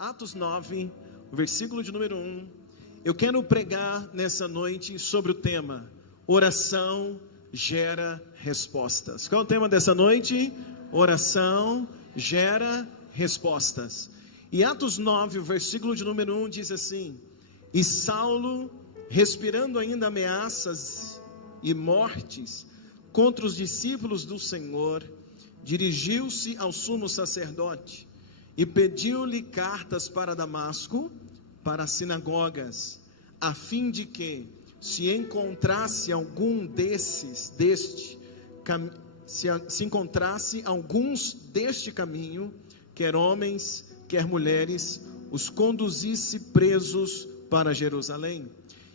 Atos 9, versículo de número 1. Eu quero pregar nessa noite sobre o tema: oração gera respostas. Qual é o tema dessa noite? Oração gera respostas. E Atos 9, o versículo de número 1 diz assim: E Saulo, respirando ainda ameaças e mortes contra os discípulos do Senhor, dirigiu-se ao sumo sacerdote e pediu-lhe cartas para Damasco, para as sinagogas, a fim de que, se encontrasse algum se encontrasse alguns deste caminho, quer homens, quer mulheres, os conduzisse presos para Jerusalém.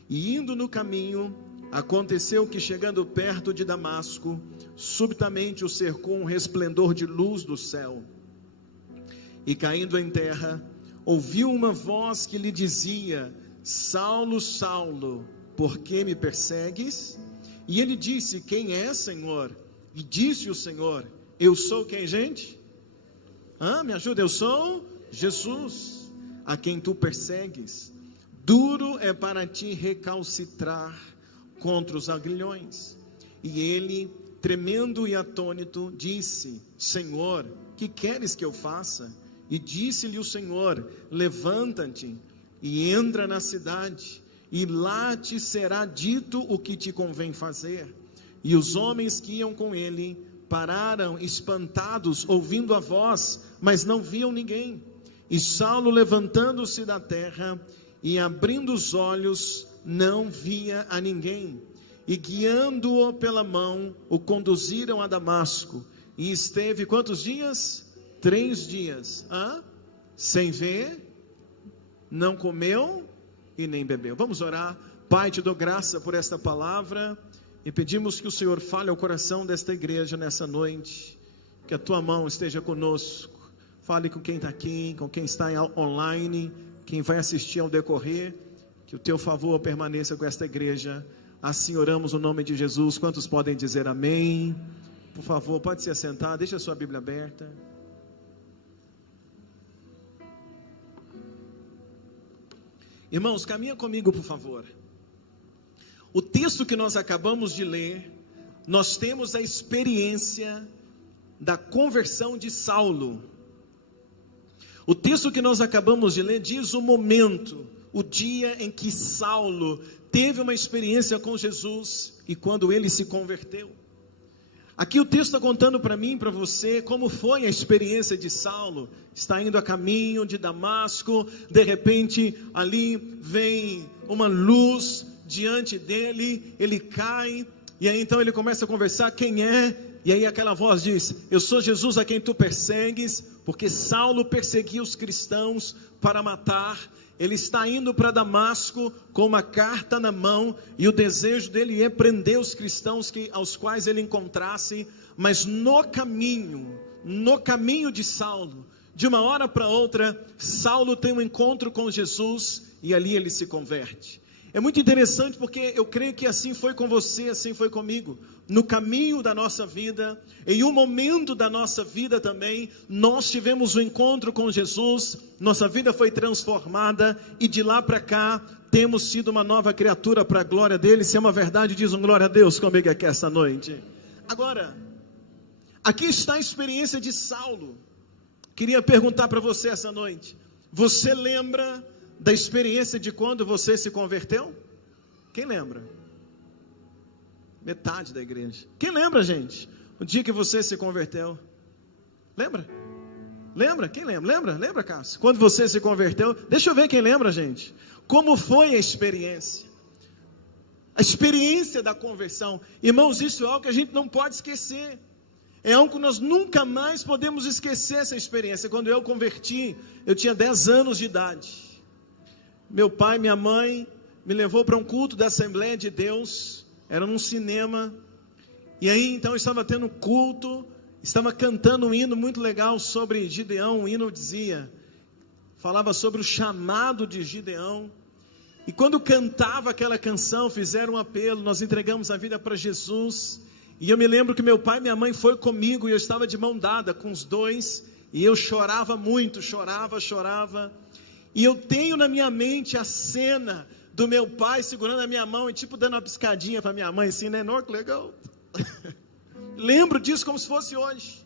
E indo no caminho, aconteceu que, chegando perto de Damasco, subitamente o cercou um resplendor de luz do céu. E caindo em terra, ouviu uma voz que lhe dizia: Saulo, Saulo, por que me persegues? E ele disse: Quem é, Senhor? E disse o Senhor: Eu sou quem, gente? Me ajuda, eu sou Jesus, a quem tu persegues. Duro é para ti recalcitrar contra os aguilhões. E ele, tremendo e atônito, disse: Senhor, que queres que eu faça? E disse-lhe o Senhor: Levanta-te e entra na cidade, e lá te será dito o que te convém fazer. E os homens que iam com ele pararam espantados, ouvindo a voz, mas não viam ninguém. E Saulo, levantando-se da terra e abrindo os olhos, não via a ninguém. E guiando-o pela mão, o conduziram a Damasco. E esteve quantos dias? 3 dias, sem ver, não comeu e nem bebeu. Vamos orar. Pai, te dou graça por esta palavra e pedimos que o Senhor fale ao coração desta igreja nessa noite, que a tua mão esteja conosco. Fale com quem está aqui, com quem está online, quem vai assistir ao decorrer, que o teu favor permaneça com esta igreja. Assim oramos no nome de Jesus. Quantos podem dizer amém? Por favor, pode se assentar, deixa a sua Bíblia aberta. Irmãos, caminha comigo, por favor. O texto que nós acabamos de ler, nós temos a experiência da conversão de Saulo. O texto que nós acabamos de ler diz o momento, o dia em que Saulo teve uma experiência com Jesus e quando ele se converteu. Aqui o texto está contando para mim, para você, como foi a experiência de Saulo. Está indo a caminho de Damasco, de repente ali vem uma luz diante dele, ele cai, e aí então ele começa a conversar: quem é? E aí aquela voz diz: eu sou Jesus a quem tu persegues, porque Saulo perseguia os cristãos para matar. Ele está indo para Damasco com uma carta na mão, e o desejo dele é prender os cristãos aos quais ele encontrasse. Mas no caminho de Saulo, de uma hora para outra, Saulo tem um encontro com Jesus, e ali ele se converte. É muito interessante, porque eu creio que assim foi com você, assim foi comigo. No caminho da nossa vida, em um momento da nossa vida também, nós tivemos um encontro com Jesus, nossa vida foi transformada, e de lá para cá, temos sido uma nova criatura para a glória dele. Se é uma verdade, diz um glória a Deus comigo aqui esta noite. Agora, aqui está a experiência de Saulo. Queria perguntar para você essa noite: você lembra da experiência de quando você se converteu? Quem lembra? Metade da igreja. Quem lembra, gente? O dia que você se converteu? Lembra? Lembra? Quem lembra? Lembra, Cássio? Quando você se converteu? Deixa eu ver quem lembra, gente. Como foi a experiência? A experiência da conversão. Irmãos, isso é algo que a gente não pode esquecer. É algo que nós nunca mais podemos esquecer, essa experiência. Quando eu converti, eu tinha 10 anos de idade. Meu pai e minha mãe me levou para um culto da Assembleia de Deus. Era num cinema. E aí então eu estava tendo culto, estava cantando um hino muito legal sobre Gideão. O hino falava sobre o chamado de Gideão. E quando cantava aquela canção, fizeram um apelo, nós entregamos a vida para Jesus. E eu me lembro que meu pai e minha mãe foi comigo, e eu estava de mão dada com os dois, e eu chorava muito, chorava. e eu tenho na minha mente a cena do meu pai segurando a minha mão e tipo dando uma piscadinha para minha mãe assim, né? Não, que legal. Lembro disso como se fosse hoje.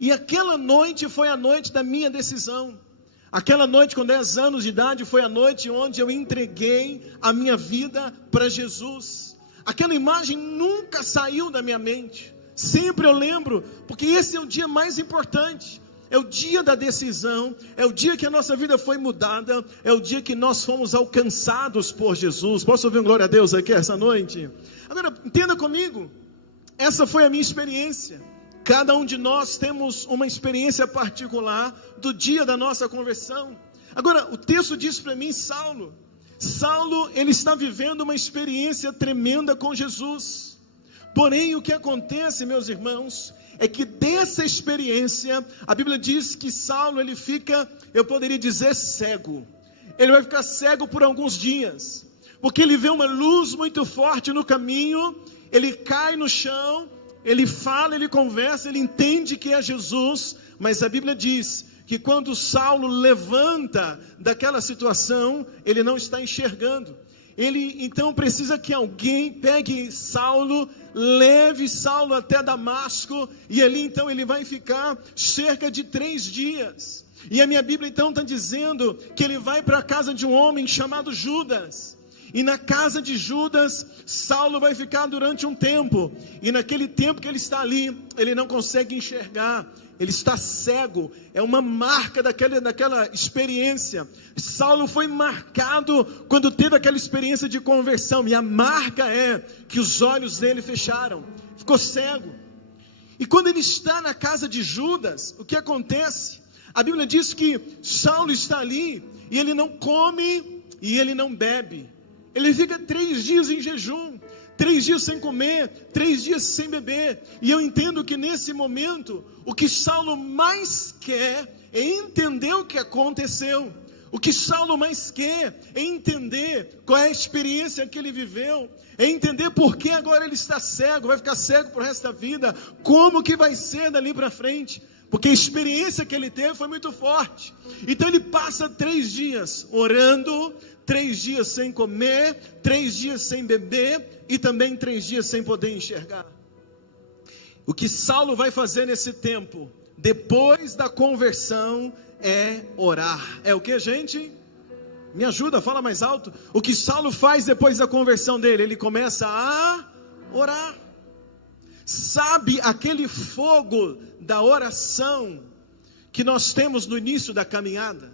E aquela noite foi a noite da minha decisão. Aquela noite com 10 anos de idade foi a noite onde eu entreguei a minha vida para Jesus. Aquela imagem nunca saiu da minha mente. Sempre eu lembro, porque esse é o dia mais importante. É o dia da decisão, é o dia que a nossa vida foi mudada, é o dia que nós fomos alcançados por Jesus. Posso ouvir um glória a Deus aqui essa noite? Agora, entenda comigo, essa foi a minha experiência. Cada um de nós temos uma experiência particular do dia da nossa conversão. Agora, o texto diz para mim, Saulo, ele está vivendo uma experiência tremenda com Jesus. Porém, o que acontece, meus irmãos, é que dessa experiência, a Bíblia diz que Saulo, ele fica, eu poderia dizer, cego. Ele vai ficar cego por alguns dias, porque ele vê uma luz muito forte no caminho, ele cai no chão, ele fala, ele conversa, ele entende que é Jesus, mas a Bíblia diz que quando Saulo levanta daquela situação, ele não está enxergando. Ele então precisa que alguém pegue Saulo, leve Saulo até Damasco, e ali então ele vai ficar cerca de 3 dias. E a minha Bíblia então está dizendo que ele vai para a casa de um homem chamado Judas. E na casa de Judas, Saulo vai ficar durante um tempo. E naquele tempo que ele está ali, ele não consegue enxergar. Ele está cego. É uma marca daquela experiência. Saulo foi marcado quando teve aquela experiência de conversão. E a marca é que os olhos dele fecharam. Ficou cego. E quando ele está na casa de Judas, o que acontece? A Bíblia diz que Saulo está ali e ele não come e ele não bebe. Ele fica 3 dias em jejum, 3 dias sem comer, 3 dias sem beber. E eu entendo que nesse momento, o que Saulo mais quer é entender o que aconteceu. O que Saulo mais quer é entender qual é a experiência que ele viveu, é entender por que agora ele está cego, vai ficar cego pro resto da vida, como que vai ser dali para frente. Porque a experiência que ele teve foi muito forte. Então ele passa 3 dias orando, 3 dias sem comer, 3 dias sem beber e também 3 dias sem poder enxergar. O que Saulo vai fazer nesse tempo, depois da conversão, é orar. É o que, gente? Me ajuda, fala mais alto. O que Saulo faz depois da conversão dele? Ele começa a orar. Sabe aquele fogo da oração que nós temos no início da caminhada?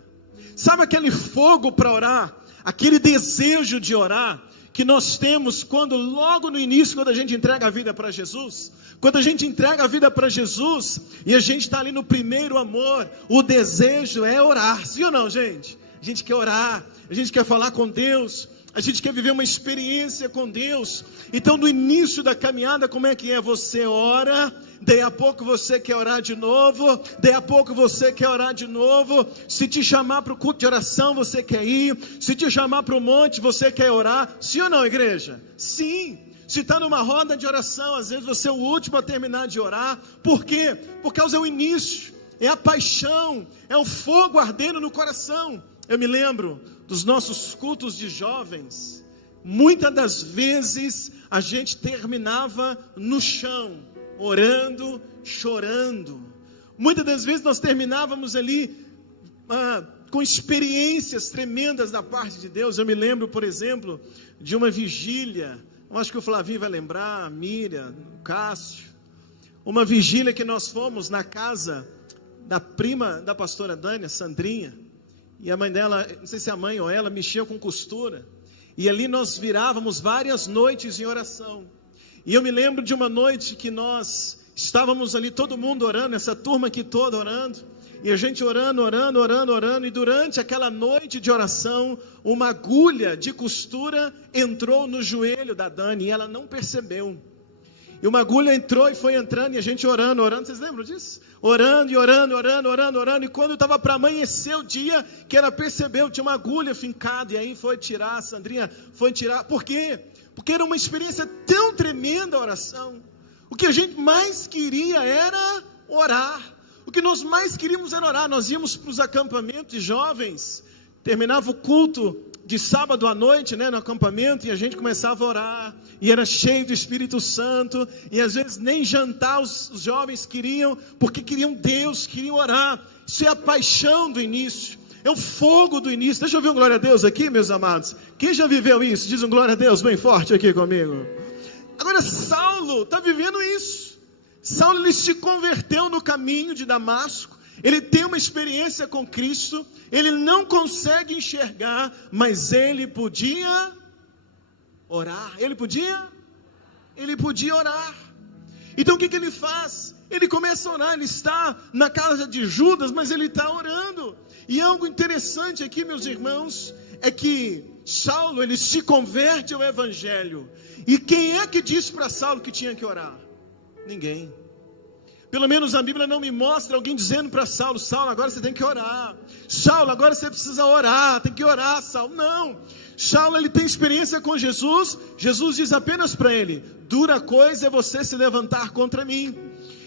Sabe aquele fogo para orar? Aquele desejo de orar que nós temos logo no início, quando a gente entrega a vida para Jesus. Quando a gente entrega a vida para Jesus e a gente está ali no primeiro amor, o desejo é orar, sim ou não, gente? A gente quer orar, a gente quer falar com Deus, a gente quer viver uma experiência com Deus. Então no início da caminhada, como é que é? Você ora, daí a pouco você quer orar de novo, daí a pouco você quer orar de novo. Se te chamar para o culto de oração, você quer ir. Se te chamar para o monte, você quer orar. Sim ou não, igreja? Sim. Se está numa roda de oração, às vezes você é o último a terminar de orar. Por quê? Por causa do início, é a paixão, é o fogo ardendo no coração. Eu me lembro dos nossos cultos de jovens, muitas das vezes a gente terminava no chão, orando, chorando. Muitas das vezes nós terminávamos ali com experiências tremendas da parte de Deus. Eu me lembro, por exemplo, de uma vigília, eu acho que o Flavinho vai lembrar, a Miriam, o Cássio, uma vigília que nós fomos na casa da prima da pastora Dani, a Sandrinha, e a mãe dela, não sei se a mãe ou ela, mexia com costura, e ali nós virávamos várias noites em oração. E eu me lembro de uma noite que nós estávamos ali, todo mundo orando, essa turma aqui toda orando, e a gente orando, e durante aquela noite de oração, uma agulha de costura entrou no joelho da Dani, e ela não percebeu. E uma agulha entrou e foi entrando, e a gente orando, vocês lembram disso? Orando, e quando estava para amanhecer o dia, que ela percebeu, tinha uma agulha fincada, e aí foi tirar, a Sandrinha foi tirar. Por quê? Porque era uma experiência tão tremenda a oração. O que a gente mais queria era orar. O que nós mais queríamos era orar. Nós íamos para os acampamentos de jovens, Terminava o culto de sábado à noite, né, no acampamento, e a gente começava a orar, e era cheio do Espírito Santo, e às vezes nem jantar os jovens queriam, porque queriam Deus, queriam orar. Isso é a paixão do início, é o fogo do início. Deixa eu ver um glória a Deus aqui, meus amados. Quem já viveu isso? Diz um glória a Deus bem forte aqui comigo. Agora Saulo está vivendo isso. Saulo, ele se converteu no caminho de Damasco, ele tem uma experiência com Cristo, ele não consegue enxergar, mas ele podia orar. Ele podia orar. Então o que ele faz? Ele começa a orar. Ele está na casa de Judas, mas ele está orando. E algo interessante aqui, meus irmãos, é que Saulo, ele se converte ao Evangelho. E quem é que disse para Saulo que tinha que orar? Ninguém. Pelo menos a Bíblia não me mostra alguém dizendo para Saulo: Saulo, agora você tem que orar. Saulo, agora você precisa orar. Tem que orar, Saulo. Não. Saulo, ele tem experiência com Jesus. Jesus diz apenas para ele: dura coisa é você se levantar contra mim.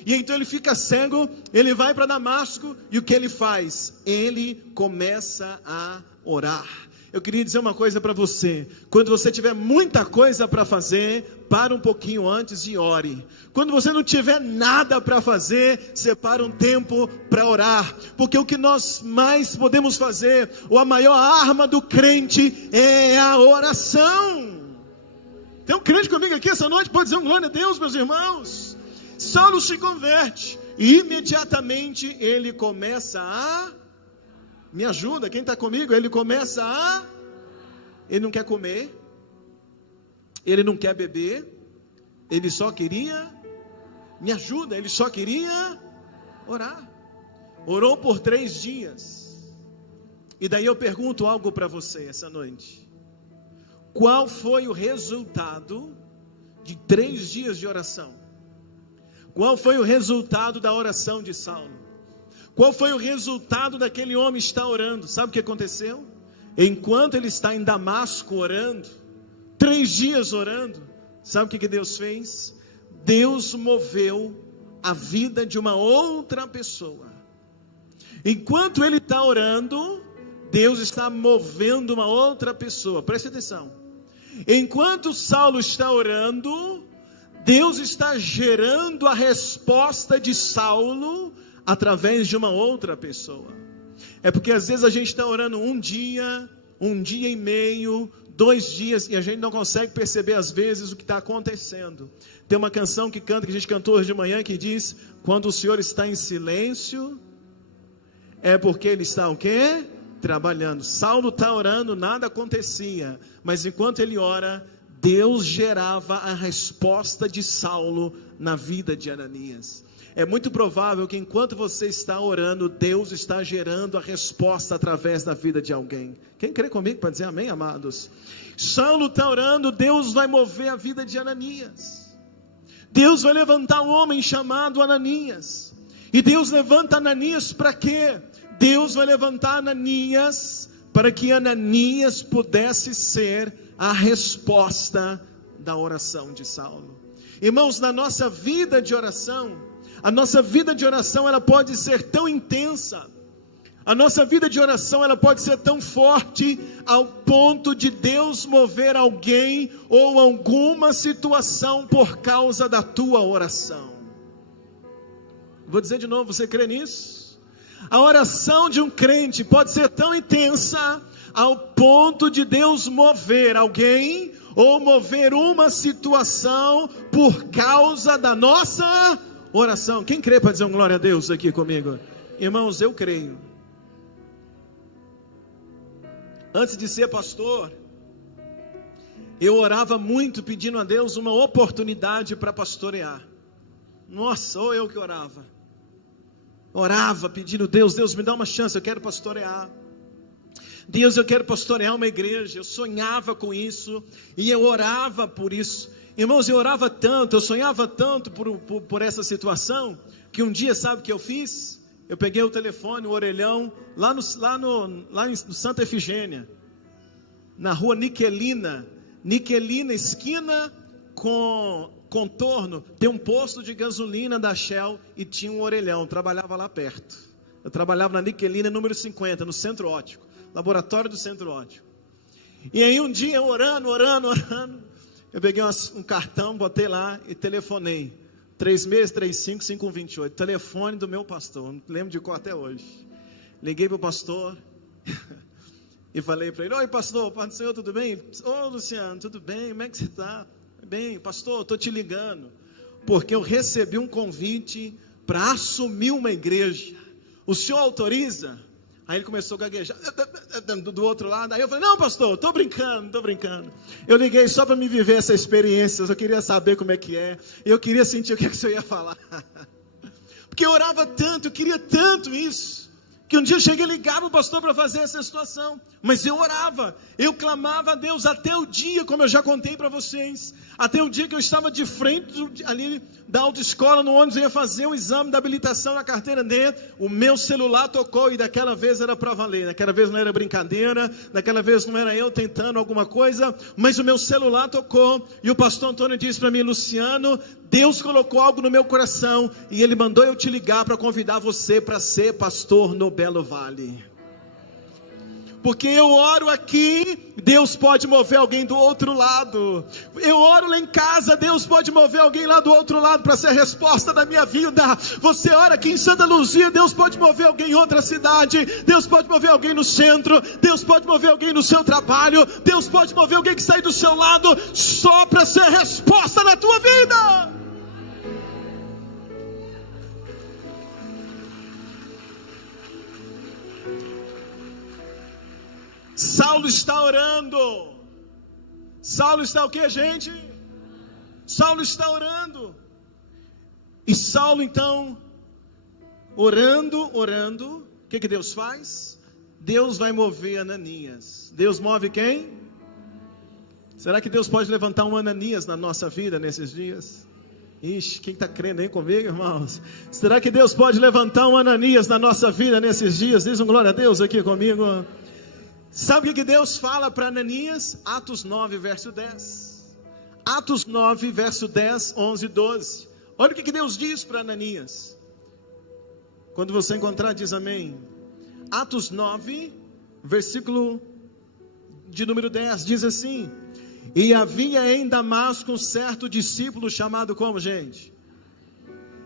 E então ele fica cego. Ele vai para Damasco. E o que ele faz? Ele começa a orar. Eu queria dizer uma coisa para você: quando você tiver muita coisa para fazer, para um pouquinho antes e ore. Quando você não tiver nada para fazer, separa um tempo para orar, porque o que nós mais podemos fazer, ou a maior arma do crente, é a oração. Tem um crente comigo aqui essa noite? Pode dizer um glória a Deus, meus irmãos. Saulo se converte, e imediatamente ele começa a... Me ajuda, quem está comigo? Ele começa a... Ele não quer comer, ele não quer beber, ele só queria... Me ajuda, ele só queria orar. Orou por 3 dias. E daí eu pergunto algo para você essa noite: qual foi o resultado de 3 dias de oração? Qual foi o resultado da oração de Saulo? Qual foi o resultado daquele homem estar orando? Sabe o que aconteceu? Enquanto ele está em Damasco orando, 3 dias orando, sabe o que Deus fez? Deus moveu a vida de uma outra pessoa. Enquanto ele está orando, Deus está movendo uma outra pessoa. Preste atenção. Enquanto Saulo está orando, Deus está gerando a resposta de Saulo através de uma outra pessoa. É porque às vezes a gente está orando um dia e meio, 2 dias, e a gente não consegue perceber às vezes o que está acontecendo. Tem uma canção que a gente cantou hoje de manhã, que diz: quando o Senhor está em silêncio, é porque Ele está o quê? Trabalhando. Saulo está orando, nada acontecia, mas enquanto ele ora, Deus gerava a resposta de Saulo na vida de Ananias. É muito provável que enquanto você está orando, Deus está gerando a resposta através da vida de alguém. Quem crê comigo para dizer amém, amados? Saulo está orando, Deus vai mover a vida de Ananias. Deus vai levantar um homem chamado Ananias. E Deus levanta Ananias para quê? Deus vai levantar Ananias para que Ananias pudesse ser a resposta da oração de Saulo. Irmãos, na nossa vida de oração, a nossa vida de oração, ela pode ser tão intensa, a nossa vida de oração, ela pode ser tão forte, ao ponto de Deus mover alguém, ou alguma situação, por causa da tua oração. Vou dizer de novo, você crê nisso? A oração de um crente pode ser tão intensa, ao ponto de Deus mover alguém, ou mover uma situação, por causa da nossa oração. Quem crê para dizer um glória a Deus aqui comigo? Irmãos, eu creio. Antes de ser pastor, eu orava muito pedindo a Deus uma oportunidade para pastorear. Nossa, ou eu que orava. Orava pedindo: Deus me dá uma chance, eu quero pastorear. Deus, eu quero pastorear uma igreja. Eu sonhava com isso e eu orava por isso. Irmãos, eu orava tanto, eu sonhava tanto por essa situação, que um dia, sabe o que eu fiz? Eu peguei o telefone, o orelhão, lá no Santa Efigênia, na rua Niquelina, esquina com contorno, tem um posto de gasolina da Shell, e tinha um orelhão, eu trabalhava lá perto. Eu trabalhava na Niquelina, número 50, no Centro Óptico. laboratório do Centro Ódio. E aí um dia, orando, eu peguei um cartão, botei lá e telefonei. 3635-5128, telefone do meu pastor, não lembro de qual até hoje. Liguei para o pastor e falei para ele: oi pastor, Pai do Senhor, tudo bem? Ô Luciano, tudo bem? Como é que você está? Bem, pastor, estou te ligando, porque eu recebi um convite para assumir uma igreja. O senhor autoriza? Aí ele começou a gaguejar do outro lado. Aí eu falei: não pastor, estou brincando. Eu liguei só para me viver essa experiência. Eu queria saber como é que é. Eu queria sentir o que o senhor ia falar. Porque eu orava tanto, eu queria tanto isso, que um dia eu cheguei a ligar para o pastor para fazer essa situação. Mas eu orava, eu clamava a Deus até o dia, como eu já contei para vocês, até o dia que eu estava de frente ali da autoescola, no ônibus, eu ia fazer o exame da habilitação na carteira D, o meu celular tocou, e daquela vez era para valer, daquela vez não era brincadeira, daquela vez não era eu tentando alguma coisa, mas o meu celular tocou, e o pastor Antônio disse para mim: Luciano, Deus colocou algo no meu coração, e Ele mandou eu te ligar para convidar você para ser pastor no Belo Vale. Porque eu oro aqui, Deus pode mover alguém do outro lado. Eu oro lá em casa, Deus pode mover alguém lá do outro lado para ser a resposta da minha vida. Você ora aqui em Santa Luzia, Deus pode mover alguém em outra cidade. Deus pode mover alguém no centro. Deus pode mover alguém no seu trabalho. Deus pode mover alguém que sai do seu lado, só para ser a resposta na tua vida. Saulo está orando. Saulo está o que, gente? Saulo está orando. E Saulo então, orando, o que Deus faz? Deus vai mover Ananias. Deus move quem? Será que Deus pode levantar um Ananias na nossa vida nesses dias? Ixi, quem está crendo aí comigo, irmãos? Será que Deus pode levantar um Ananias na nossa vida nesses dias? Diz um glória a Deus aqui comigo. Sabe o que Deus fala para Ananias? Atos 9, verso 10. Atos 9, verso 10, 11 e 12. Olha o que Deus diz para Ananias. Quando você encontrar, diz amém. Atos 9, versículo de número 10, diz assim: e havia em Damasco um certo discípulo chamado como, gente?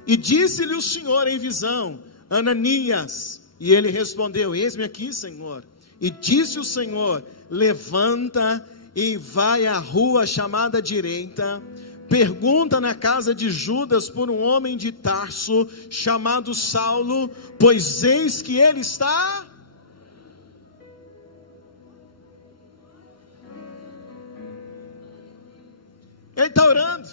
E disse-lhe o Senhor em visão: Ananias. E ele respondeu: eis-me aqui, Senhor. E disse o Senhor: levanta e vai à rua chamada direita, pergunta na casa de Judas por um homem de Tarso, chamado Saulo, pois eis que ele está... Ele está orando.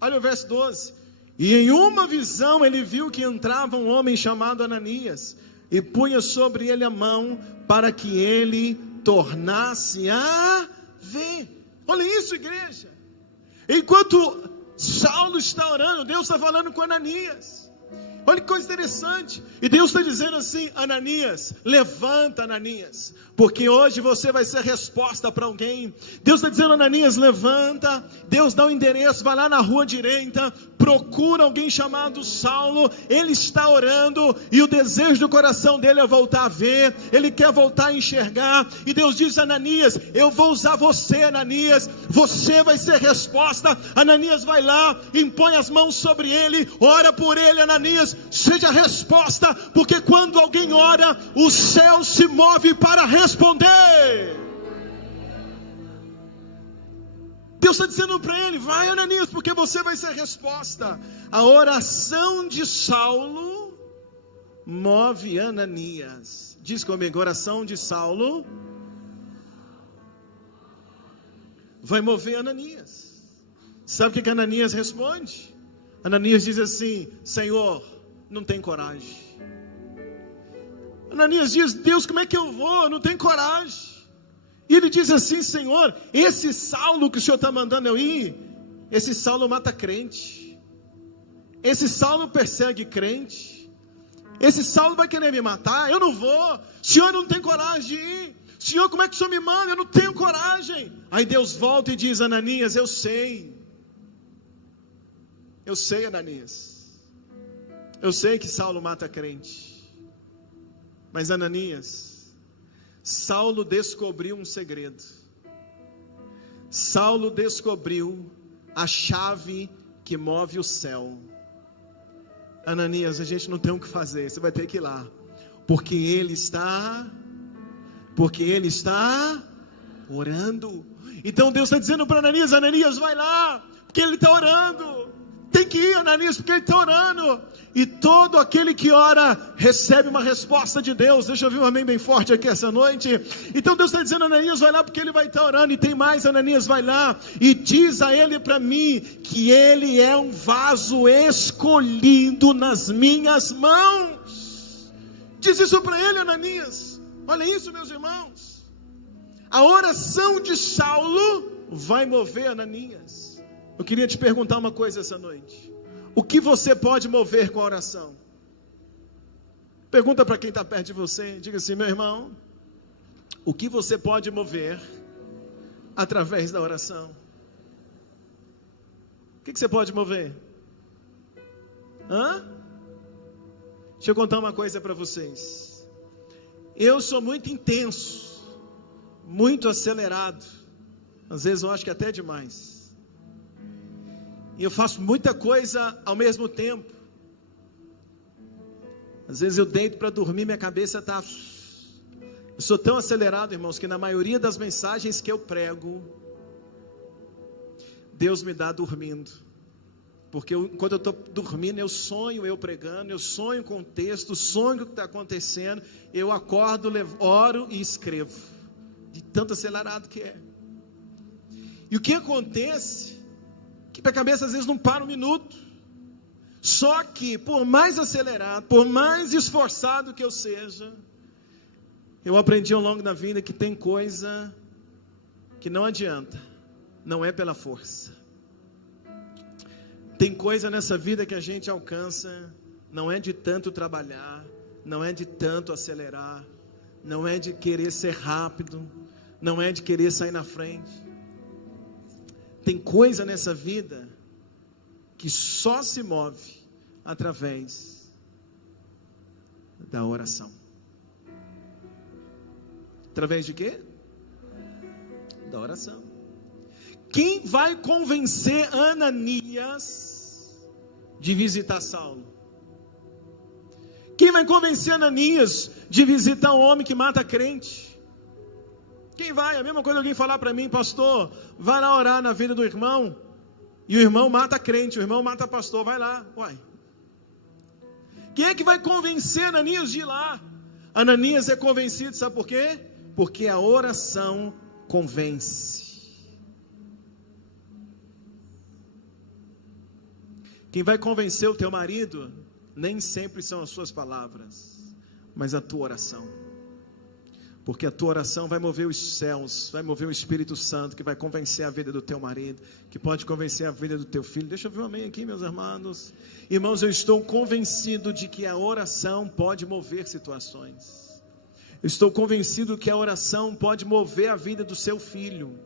Olha o verso 12. E em uma visão ele viu que entrava um homem chamado Ananias, e punha sobre ele a mão, para que ele tornasse a ver. Olha isso, igreja. Enquanto Saulo está orando, Deus está falando com Ananias. Olha que coisa interessante. E Deus está dizendo assim: Ananias, levanta, Ananias, porque hoje você vai ser resposta para alguém. Deus está dizendo: Ananias, levanta. Deus dá o endereço, vai lá na rua direita, procura alguém chamado Saulo. Ele está orando, e o desejo do coração dele é voltar a ver. Ele quer voltar a enxergar. E Deus diz: Ananias, eu vou usar você, Ananias. Você vai ser resposta. Ananias, vai lá, impõe as mãos sobre ele, ora por ele. Ananias, seja a resposta, porque quando alguém ora, o céu se move para responder. Deus está dizendo para ele: vai, Ananias, porque você vai ser a resposta. A oração de Saulo move Ananias. Diz comigo: oração de Saulo vai mover Ananias. Sabe o que Ananias responde? Ananias diz assim: Senhor, não tem coragem. Ananias diz: Deus, como é que eu vou? Eu não tenho coragem. E ele diz assim: Senhor, esse Saulo que o Senhor está mandando eu ir, esse Saulo mata crente, esse Saulo persegue crente, esse Saulo vai querer me matar, eu não vou. Senhor, não tem coragem de ir. Senhor, como é que o Senhor me manda? Eu não tenho coragem. Aí Deus volta e diz: Ananias, eu sei, Ananias, eu sei que Saulo mata crente, mas Ananias, Saulo descobriu um segredo. Saulo descobriu a chave que move o céu. Ananias, a gente não tem o que fazer, você vai ter que ir lá, porque ele está orando. Então Deus está dizendo para Ananias: Ananias, vai lá, porque ele está orando. Tem que ir, Ananias, porque ele está orando. E todo aquele que ora recebe uma resposta de Deus. Deixa eu ouvir um amém bem forte aqui essa noite. Então Deus está dizendo: Ananias, vai lá, porque ele vai estar orando. E tem mais, Ananias, vai lá e diz a ele para mim que ele é um vaso escolhido nas minhas mãos. Diz isso para ele, Ananias. Olha isso, meus irmãos. A oração de Saulo vai mover Ananias. Eu queria te perguntar uma coisa essa noite: o que você pode mover com a oração? Pergunta para quem está perto de você, diga assim: meu irmão, o que você pode mover através da oração? O que você pode mover? Deixa eu contar uma coisa para vocês. Eu sou muito intenso, muito acelerado, às vezes eu acho que até demais. E eu faço muita coisa ao mesmo tempo. Às vezes eu deito para dormir, minha cabeça está... Eu sou tão acelerado, irmãos, que na maioria das mensagens que eu prego, Deus me dá dormindo. Porque quando eu estou dormindo, eu sonho eu pregando, eu sonho com o texto, sonho o que está acontecendo, eu acordo, oro e escrevo. De tanto acelerado que é. E o que acontece... que minha cabeça às vezes não para um minuto. Só que por mais acelerado, por mais esforçado que eu seja, eu aprendi ao longo da vida que tem coisa que não adianta, não é pela força. Tem coisa nessa vida que a gente alcança, não é de tanto trabalhar, não é de tanto acelerar, não é de querer ser rápido, não é de querer sair na frente. Tem coisa nessa vida que só se move através da oração. Através de quê? Da oração. Quem vai convencer Ananias de visitar Saulo? Quem vai convencer Ananias de visitar um homem que mata crente? Quem vai? A mesma coisa alguém falar para mim: pastor, vai lá orar na vida do irmão, e o irmão mata crente, o irmão mata pastor, vai lá. Uai. Quem é que vai convencer Ananias de ir lá? Ananias é convencido, sabe por quê? Porque a oração convence. Quem vai convencer o teu marido, nem sempre são as suas palavras, mas a tua oração. Porque a tua oração vai mover os céus, vai mover o Espírito Santo, que vai convencer a vida do teu marido, que pode convencer a vida do teu filho. Deixa eu ver um amém aqui, meus irmãos. Irmãos, eu estou convencido de que a oração pode mover situações. Eu estou convencido que a oração pode mover a vida do seu filho,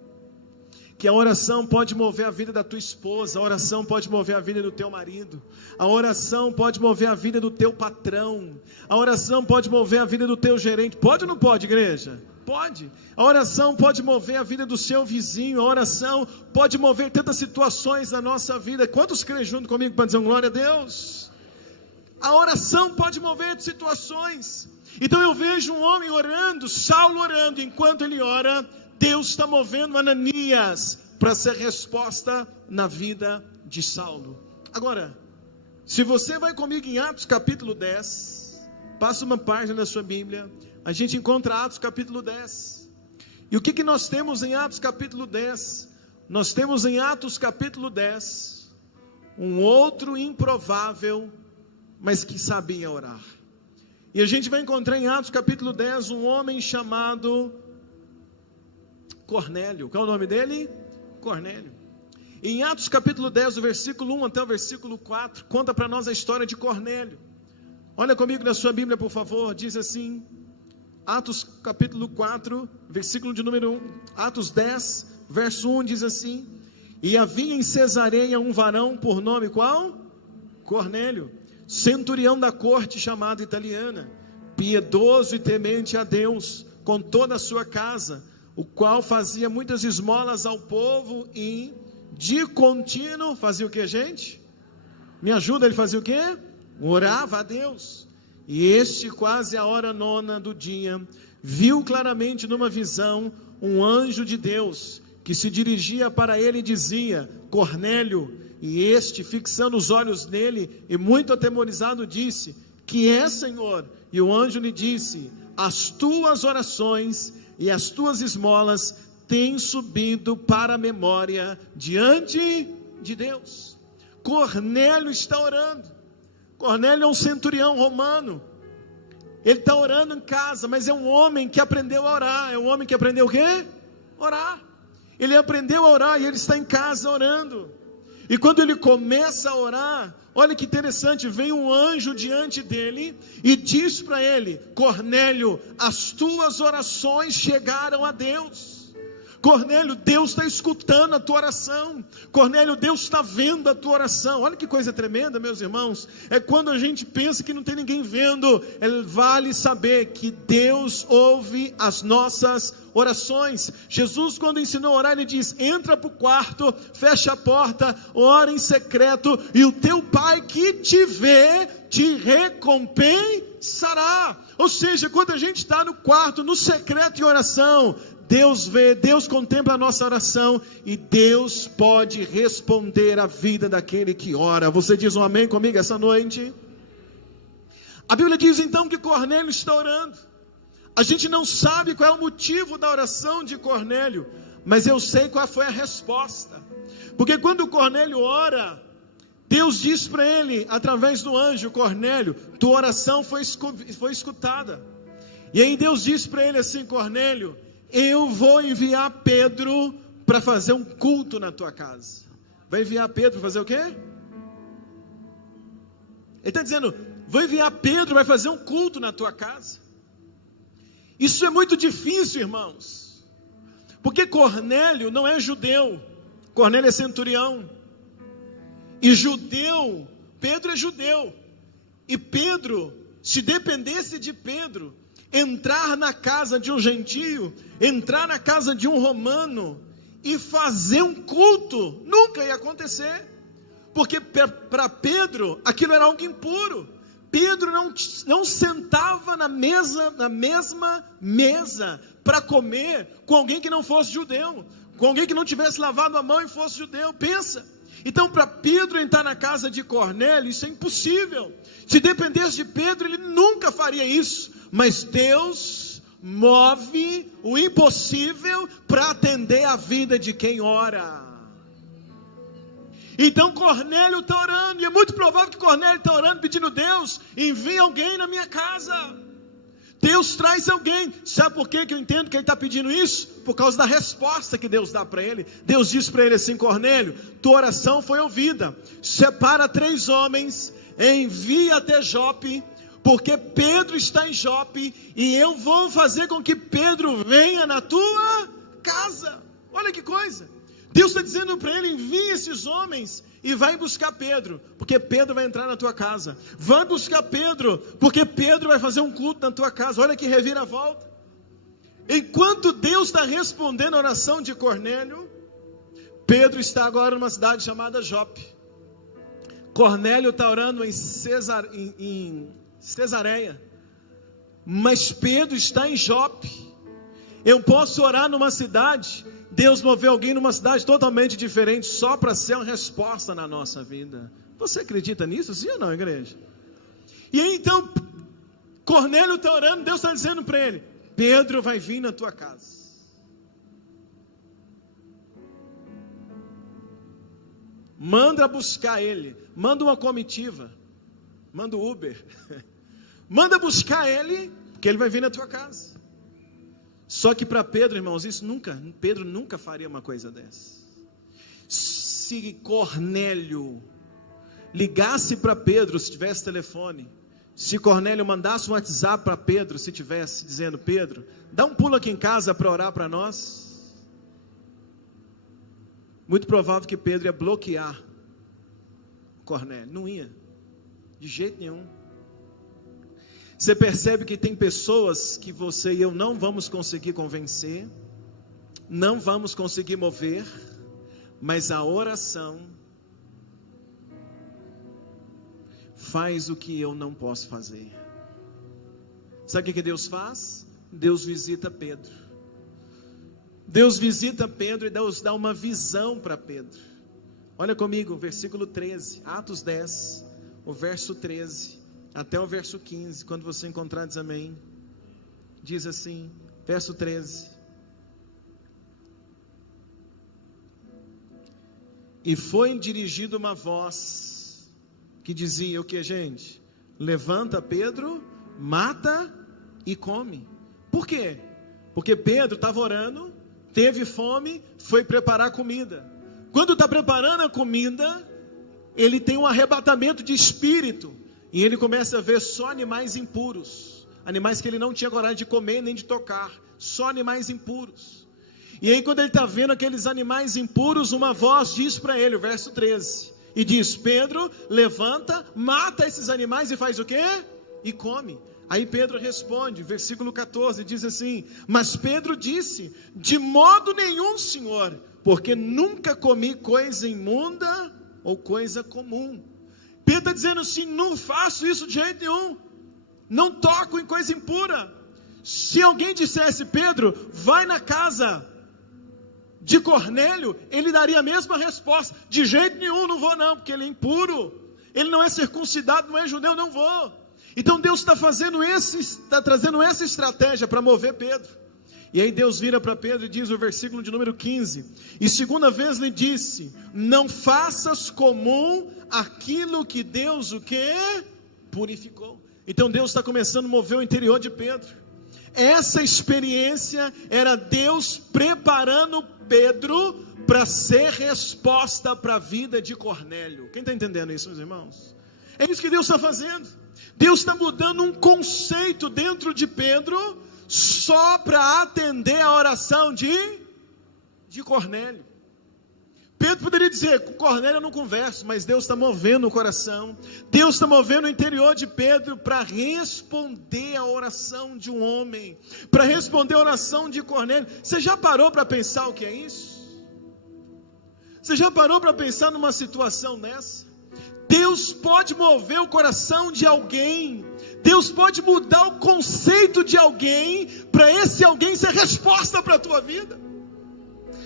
que a oração pode mover a vida da tua esposa, a oração pode mover a vida do teu marido, a oração pode mover a vida do teu patrão, a oração pode mover a vida do teu gerente. Pode ou não pode, igreja? Pode. A oração pode mover a vida do seu vizinho, a oração pode mover tantas situações na nossa vida. Quantos creem junto comigo para dizer glória a Deus? A oração pode mover situações. Então eu vejo um homem orando, Saulo orando. Enquanto ele ora, Deus está movendo Ananias para ser resposta na vida de Saulo. Agora, se você vai comigo em Atos capítulo 10, passa uma página da sua Bíblia, a gente encontra Atos capítulo 10. E o que nós temos em Atos capítulo 10? Nós temos em Atos capítulo 10 um outro improvável, mas que sabia orar. E a gente vai encontrar em Atos capítulo 10 um homem chamado Cornélio. Qual é o nome dele? Cornélio. Em Atos capítulo 10, do versículo 1 até o versículo 4, conta para nós a história de Cornélio. Olha comigo na sua Bíblia, por favor. Diz assim, Atos capítulo 4, versículo de número 1. Atos 10, verso 1 diz assim: e havia em Cesareia um varão por nome qual? Cornélio, centurião da corte chamada italiana, piedoso e temente a Deus, com toda a sua casa, o qual fazia muitas esmolas ao povo e de contínuo fazia o que, gente? Me ajuda, ele fazia o que? Orava a Deus. E este, quase a hora 9 do dia, viu claramente numa visão um anjo de Deus, que se dirigia para ele e dizia: Cornélio. E este, fixando os olhos nele e muito atemorizado, disse: Que é, Senhor? E o anjo lhe disse: As tuas orações e as tuas esmolas têm subido para a memória diante de Deus. Cornélio está orando. Cornélio é um centurião romano. Ele está orando em casa, mas é um homem que aprendeu a orar. É um homem que aprendeu o quê? Orar. Ele aprendeu a orar e ele está em casa orando. E quando ele começa a orar, olha que interessante, vem um anjo diante dele e diz para ele: Cornélio, as tuas orações chegaram a Deus. Cornélio, Deus está escutando a tua oração. Cornélio, Deus está vendo a tua oração. Olha que coisa tremenda, meus irmãos. É quando a gente pensa que não tem ninguém vendo, vale saber que Deus ouve as nossas orações. Jesus, quando ensinou a orar, ele diz: entra para o quarto, fecha a porta, ora em secreto, e o teu pai que te vê, te recompensará. Ou seja, quando a gente está no quarto, no secreto em oração, Deus vê, Deus contempla a nossa oração, e Deus pode responder a vida daquele que ora. Você diz um amém comigo essa noite? A Bíblia diz então que Cornélio está orando. A gente não sabe qual é o motivo da oração de Cornélio, mas eu sei qual foi a resposta. Porque quando Cornélio ora, Deus diz para ele, através do anjo: Cornélio, tua oração foi escutada. E aí Deus diz para ele assim: Cornélio, eu vou enviar Pedro para fazer um culto na tua casa. Vai enviar Pedro para fazer o quê? Ele está dizendo: vou enviar Pedro, vai fazer um culto na tua casa. Isso é muito difícil, irmãos, porque Cornélio não é judeu. Cornélio é centurião. E judeu, Pedro é judeu. E Pedro, se dependesse de Pedro, entrar na casa de um gentio, entrar na casa de um romano e fazer um culto, nunca ia acontecer. Porque para Pedro aquilo era algo impuro. Pedro não sentava na mesma mesa para comer com alguém que não fosse judeu, com alguém que não tivesse lavado a mão e fosse judeu. Pensa. Então, para Pedro entrar na casa de Cornélio, isso é impossível. Se dependesse de Pedro, ele nunca faria isso. Mas Deus move o impossível para atender a vida de quem ora. Então Cornélio está orando, e é muito provável que Cornélio está orando, pedindo: Deus, envia alguém na minha casa. Deus traz alguém. Sabe por que eu entendo que ele está pedindo isso? Por causa da resposta que Deus dá para ele. Deus diz para ele assim: Cornélio, tua oração foi ouvida. Separa 3 homens, envia até Jope, porque Pedro está em Jope, e eu vou fazer com que Pedro venha na tua casa. Olha que coisa. Deus está dizendo para ele: envia esses homens e vai buscar Pedro, porque Pedro vai entrar na tua casa. Vai buscar Pedro, porque Pedro vai fazer um culto na tua casa. Olha que reviravolta. Enquanto Deus está respondendo a oração de Cornélio, Pedro está agora numa cidade chamada Jope. Cornélio está orando em Cesareia, mas Pedro está em Jope. Eu posso orar numa cidade, Deus moveu alguém numa cidade totalmente diferente, só para ser uma resposta na nossa vida. Você acredita nisso, sim ou não, igreja? E aí então, Cornélio está orando, Deus está dizendo para ele: Pedro vai vir na tua casa. Manda buscar ele, manda uma comitiva, manda o Uber, manda buscar ele, porque ele vai vir na tua casa. Só que para Pedro, irmãos, Pedro nunca faria uma coisa dessa. Se Cornélio ligasse para Pedro, se tivesse telefone, se Cornélio mandasse um WhatsApp para Pedro, se tivesse dizendo: Pedro, dá um pulo aqui em casa para orar para nós, muito provável que Pedro ia bloquear Cornélio. Não ia, de jeito nenhum. Você percebe que tem pessoas que você e eu não vamos conseguir convencer, não vamos conseguir mover, mas a oração faz o que eu não posso fazer. Sabe o que Deus faz? Deus visita Pedro. Deus visita Pedro e Deus dá uma visão para Pedro. Olha comigo, versículo 13, Atos 10, o verso 13, até o verso 15, quando você encontrar, diz amém. Diz assim, verso 13: E foi dirigida uma voz que dizia o que, gente? Levanta Pedro, mata e come. Por quê? Porque Pedro estava orando, teve fome, foi preparar comida. Quando está preparando a comida, ele tem um arrebatamento de espírito, e ele começa a ver só animais impuros, animais que ele não tinha coragem de comer nem de tocar, só animais impuros. E aí quando ele está vendo aqueles animais impuros, uma voz diz para ele, o verso 13, e diz: Pedro, levanta, mata esses animais e faz o quê? E come. Aí Pedro responde, versículo 14, diz assim: Mas Pedro disse: De modo nenhum, Senhor, porque nunca comi coisa imunda ou coisa comum. Pedro está dizendo assim: não faço isso de jeito nenhum, não toco em coisa impura. Se alguém dissesse: Pedro, vai na casa de Cornélio, ele daria a mesma resposta: de jeito nenhum, não vou não, porque ele é impuro, ele não é circuncidado, não é judeu, não vou. Então Deus está trazendo essa estratégia para mover Pedro. E aí Deus vira para Pedro e diz o versículo de número 15: E segunda vez lhe disse: Não faças comum aquilo que Deus o quê? Purificou. Então Deus está começando a mover o interior de Pedro. Essa experiência era Deus preparando Pedro para ser resposta para a vida de Cornélio. Quem está entendendo isso, meus irmãos? É isso que Deus está fazendo. Deus está mudando um conceito dentro de Pedro, só para atender a oração de Cornélio. Pedro poderia dizer: com Cornélio eu não converso, mas Deus está movendo o coração, Deus está movendo o interior de Pedro para responder a oração de um homem, para responder a oração de Cornélio. Você já parou para pensar o que é isso? Você já parou para pensar numa situação dessa? Deus pode mover o coração de alguém, Deus pode mudar o conceito de alguém, para esse alguém ser resposta para a tua vida.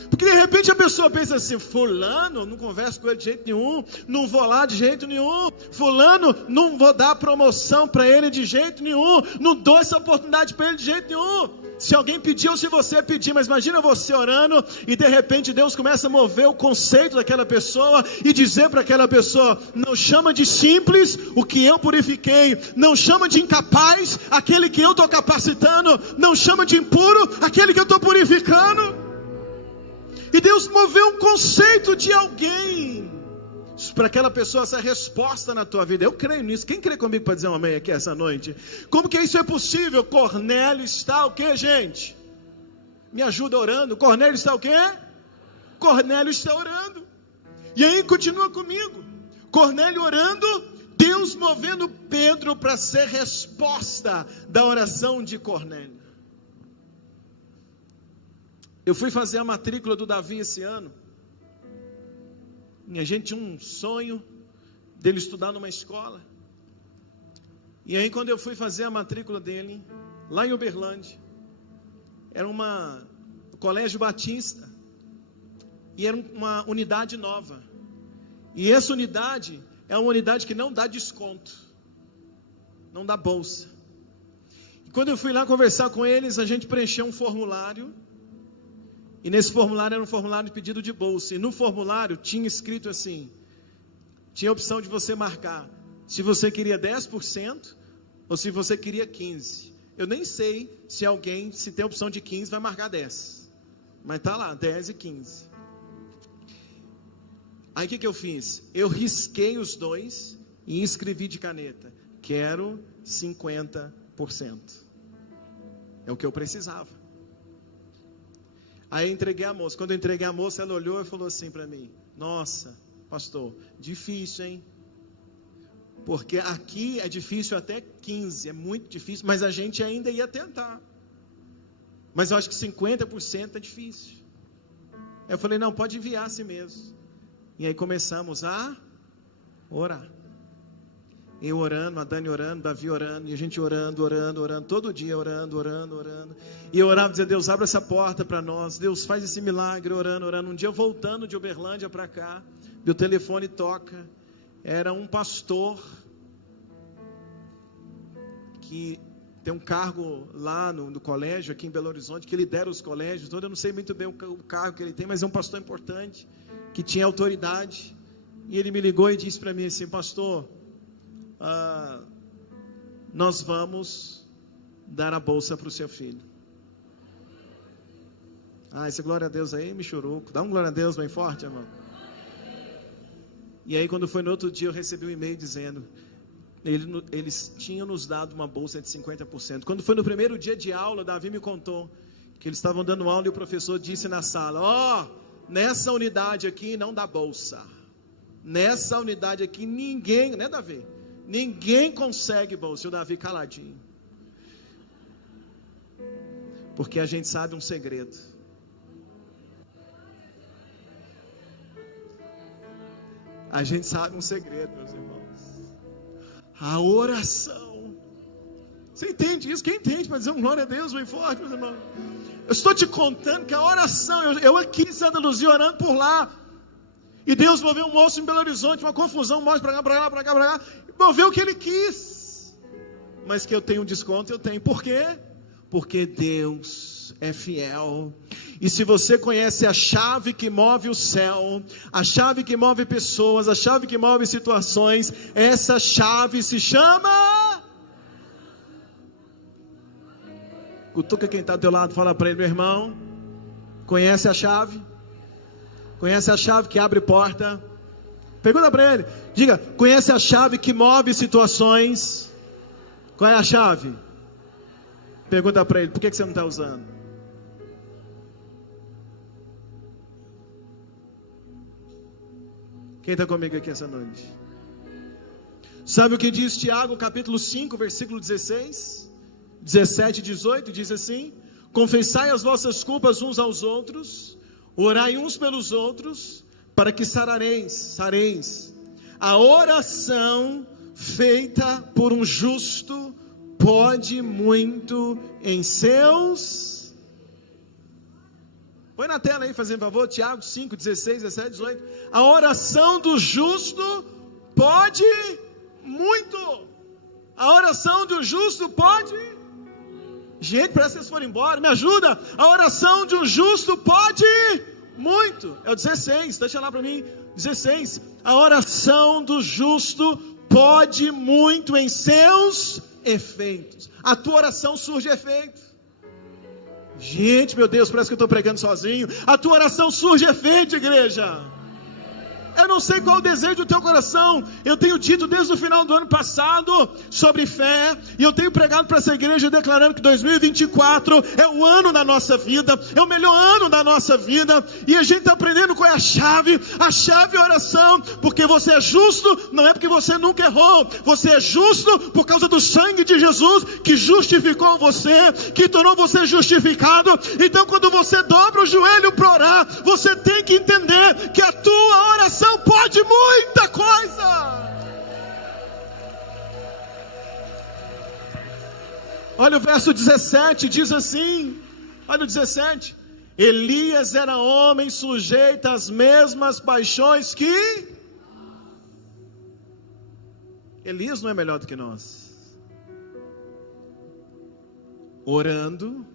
Porque de repente a pessoa pensa assim: fulano, não converso com ele de jeito nenhum, não vou lá de jeito nenhum, fulano, não vou dar promoção para ele de jeito nenhum, não dou essa oportunidade para ele de jeito nenhum. Se alguém pedir ou se você pedir, mas imagina você orando e de repente Deus começa a mover o conceito daquela pessoa e dizer para aquela pessoa: não chama de simples o que eu purifiquei, não chama de incapaz aquele que eu estou capacitando, não chama de impuro aquele que eu estou purificando. E Deus moveu um conceito de alguém para aquela pessoa essa resposta na tua vida. Eu creio nisso. Quem crê comigo para dizer um amém aqui essa noite? Como que isso é possível? Cornélio está o que, gente? Me ajuda orando. Cornélio está o quê? Cornélio está orando. E aí continua comigo. Cornélio orando, Deus movendo Pedro para ser resposta da oração de Cornélio. Eu fui fazer a matrícula do Davi esse ano. E a gente tinha um sonho dele estudar numa escola. E aí quando eu fui fazer a matrícula dele, lá em Uberlândia, era um colégio batista, e era uma unidade nova. E essa unidade é uma unidade que não dá desconto, não dá bolsa. E quando eu fui lá conversar com eles, a gente preencheu um formulário. E nesse formulário era um formulário de pedido de bolsa. E no formulário tinha escrito assim, tinha a opção de você marcar se você queria 10% ou se você queria 15%. Eu nem sei se tem a opção de 15 vai marcar 10. Mas tá lá, 10 e 15. Aí o que eu fiz? Eu risquei os dois e escrevi de caneta: quero 50%. É o que eu precisava. Aí eu entreguei a moça. Quando eu entreguei a moça, ela olhou e falou assim para mim: nossa, pastor, difícil, hein? Porque aqui é difícil até 15, é muito difícil, mas a gente ainda ia tentar. Mas eu acho que 50% é difícil. Eu falei, não, pode enviar assim mesmo. E aí começamos a orar. Eu orando, a Dani orando, Davi orando, e a gente orando, todo dia orando. E eu orava, dizia, Deus, abre essa porta para nós, Deus, faz esse milagre, orando. Um dia eu voltando de Uberlândia para cá, meu telefone toca, era um pastor, que tem um cargo lá no colégio, aqui em Belo Horizonte, que lidera os colégios, eu não sei muito bem o cargo que ele tem, mas é um pastor importante, que tinha autoridade, e ele me ligou e disse para mim assim, pastor, nós vamos dar a bolsa para o seu filho. Esse glória a Deus aí, Michuruco, dá um glória a Deus bem forte, irmão. E aí quando foi no outro dia, eu recebi um e-mail dizendo, eles tinham nos dado uma bolsa de 50%. Quando foi no primeiro dia de aula, Davi me contou que eles estavam dando aula e o professor disse na sala, nessa unidade aqui não dá bolsa. Nessa unidade aqui ninguém, né, Davi? Ninguém consegue bolsa. E o Davi caladinho. Porque a gente sabe um segredo. A gente sabe um segredo, meus irmãos. A oração. Você entende isso? Quem entende para dizer um glória a Deus bem forte, meus irmãos? Eu estou te contando que a oração, eu aqui em Santa Luzia orando por lá, e Deus moveu um moço em Belo Horizonte, uma confusão, um moço para cá, moveu o que Ele quis, mas que eu tenho um desconto, eu tenho. Por quê? Porque Deus é fiel. E se você conhece a chave que move o céu, a chave que move pessoas, a chave que move situações, essa chave se chama... Cutuca quem está ao teu lado, fala para ele, meu irmão, conhece a chave? Conhece a chave que abre porta? Pergunta para ele, diga, conhece a chave que move situações? Qual é a chave? Pergunta para ele, por que você não está usando? Quem está comigo aqui essa noite? Sabe o que diz Tiago, capítulo 5, versículo 16, 17 e 18? Diz assim, confessai as vossas culpas uns aos outros, orai uns pelos outros, para que sareis. A oração feita por um justo pode muito em seus... Põe na tela aí, fazendo favor, Tiago 5, 16, 17, 18. A oração do justo pode muito. A oração do justo pode... Gente, parece que vocês foram embora, me ajuda. A oração de um justo pode muito. É o 16, deixa lá para mim, 16. A oração do justo pode muito em seus efeitos. A tua oração surge efeito. Gente, meu Deus, parece que eu estou pregando sozinho. A tua oração surge efeito, igreja. Eu não sei qual o desejo do teu coração. Eu tenho dito desde o final do ano passado sobre fé, e eu tenho pregado para essa igreja declarando que 2024 é o ano da nossa vida, é o melhor ano da nossa vida. E a gente está aprendendo qual é a chave. A chave é a oração. Porque você é justo, não é porque você nunca errou. Você é justo por causa do sangue de Jesus, que justificou você, que tornou você justificado. Então quando você dobra o joelho para orar, você tem que entender que a tua oração pode muita coisa. Olha o verso 17, diz assim, olha o 17, Elias era homem sujeito às mesmas paixões que... Elias não é melhor do que nós. Orando,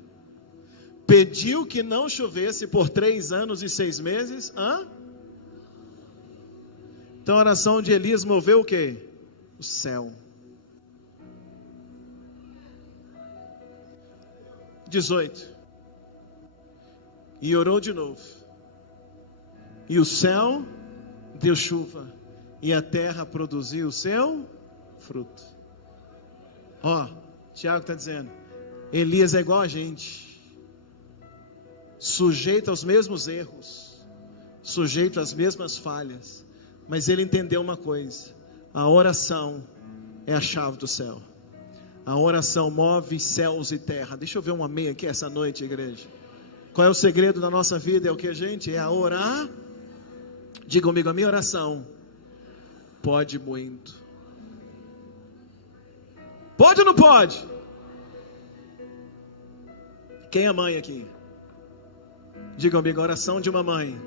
pediu que não chovesse por 3 anos e 6 meses, Então a oração de Elias moveu o quê? O céu. 18. E orou de novo. E o céu deu chuva. E a terra produziu o seu fruto. Tiago está dizendo, Elias é igual a gente. Sujeito aos mesmos erros. Sujeito às mesmas falhas. Mas ele entendeu uma coisa: a oração é a chave do céu. A oração move céus e terra. Deixa eu ver um amém aqui essa noite, igreja. Qual é o segredo da nossa vida? É o que, gente? É a orar. Diga comigo, a minha oração pode muito. Pode ou não pode? Quem é mãe aqui? Diga comigo, a oração de uma mãe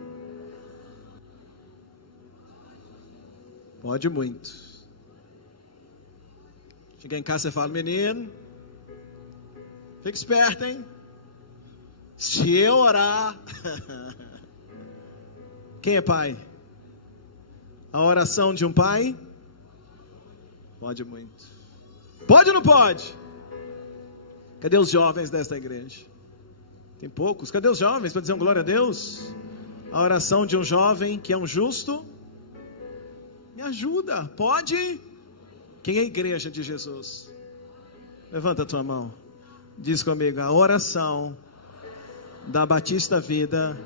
pode muito. Chega em casa e fala, menino, fica esperto, hein? Se eu orar. Quem é pai? A oração de um pai pode muito. Pode ou não pode? Cadê os jovens desta igreja? Tem poucos. Cadê os jovens para dizer um glória a Deus? A oração de um jovem que é um justo. Me ajuda. Pode? Quem é a igreja de Jesus? Levanta a tua mão. Diz comigo, a oração da Batista Vida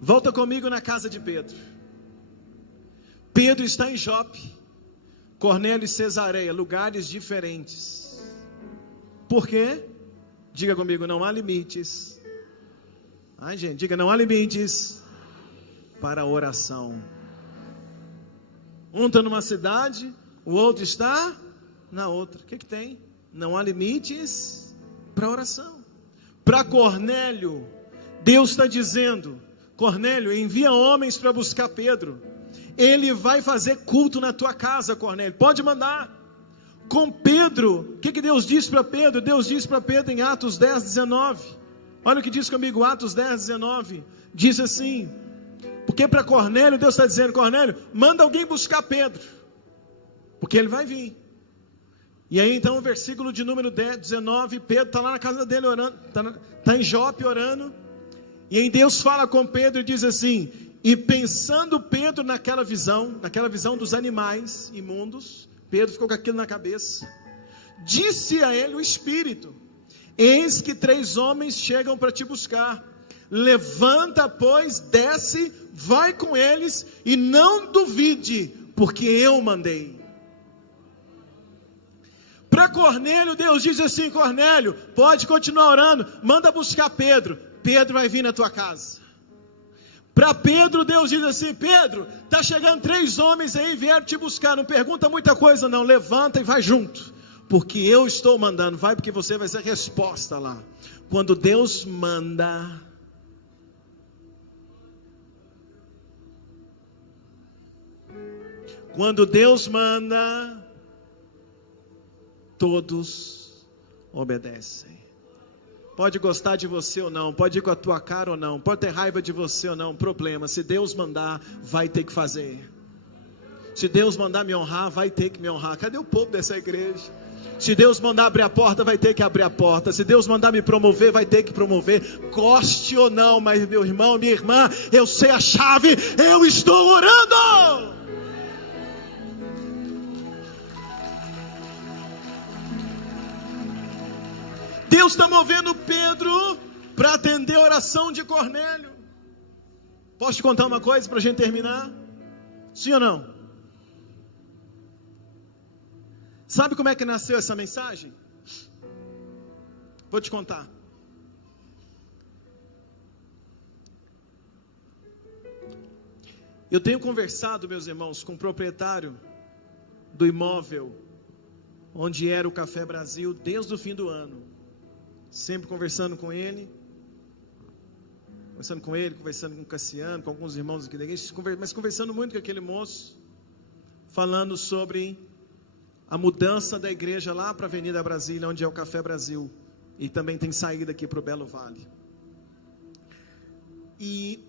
volta comigo na casa de Pedro. Pedro está em Jope, Cornélio e Cesareia, lugares diferentes. Por quê? Diga comigo, não há limites. Ai, gente, diga, não há limites para a oração. Um está numa cidade, o outro está na outra. O que tem? Não há limites para a oração. Para Cornélio, Deus está dizendo, Cornélio, envia homens para buscar Pedro. Ele vai fazer culto na tua casa, Cornélio. Pode mandar. Com Pedro, o que Deus disse para Pedro? Deus disse para Pedro em Atos 10, 19. Olha o que diz comigo, Atos 10, 19. Diz assim, porque para Cornélio, Deus está dizendo, Cornélio, manda alguém buscar Pedro, porque ele vai vir. E aí então o versículo de número 10, 19, Pedro está lá na casa dele orando, está em Jope orando. E aí Deus fala com Pedro e diz assim, e pensando Pedro naquela visão dos animais imundos, Pedro ficou com aquilo na cabeça, disse a ele o Espírito, eis que 3 homens chegam para te buscar, levanta pois, desce, vai com eles, e não duvide, porque eu mandei. Para Cornélio, Deus diz assim, Cornélio, pode continuar orando, manda buscar Pedro, Pedro vai vir na tua casa. Para Pedro, Deus diz assim, Pedro, está chegando 3 homens aí, vieram te buscar, não pergunta muita coisa não, levanta e vai junto, porque eu estou mandando, vai porque você vai ser resposta lá. Quando Deus manda, todos obedecem. Pode gostar de você ou não, pode ir com a tua cara ou não, pode ter raiva de você ou não, problema, se Deus mandar, vai ter que fazer. Se Deus mandar me honrar, vai ter que me honrar. Cadê o povo dessa igreja? Se Deus mandar abrir a porta, vai ter que abrir a porta. Se Deus mandar me promover, vai ter que promover. Goste ou não, mas meu irmão, minha irmã, eu sei a chave, eu estou orando. Deus está movendo Pedro para atender a oração de Cornélio. Posso te contar uma coisa para a gente terminar? Sim ou não? Sabe como é que nasceu essa mensagem? Vou te contar. Eu tenho conversado, meus irmãos, com o proprietário do imóvel onde era o Café Brasil desde o fim do ano. Sempre conversando com ele, conversando com o Cassiano, com alguns irmãos aqui da igreja, mas conversando muito com aquele moço, falando sobre a mudança da igreja lá para a Avenida Brasília, onde é o Café Brasil, e também tem saída aqui para o Belo Vale. E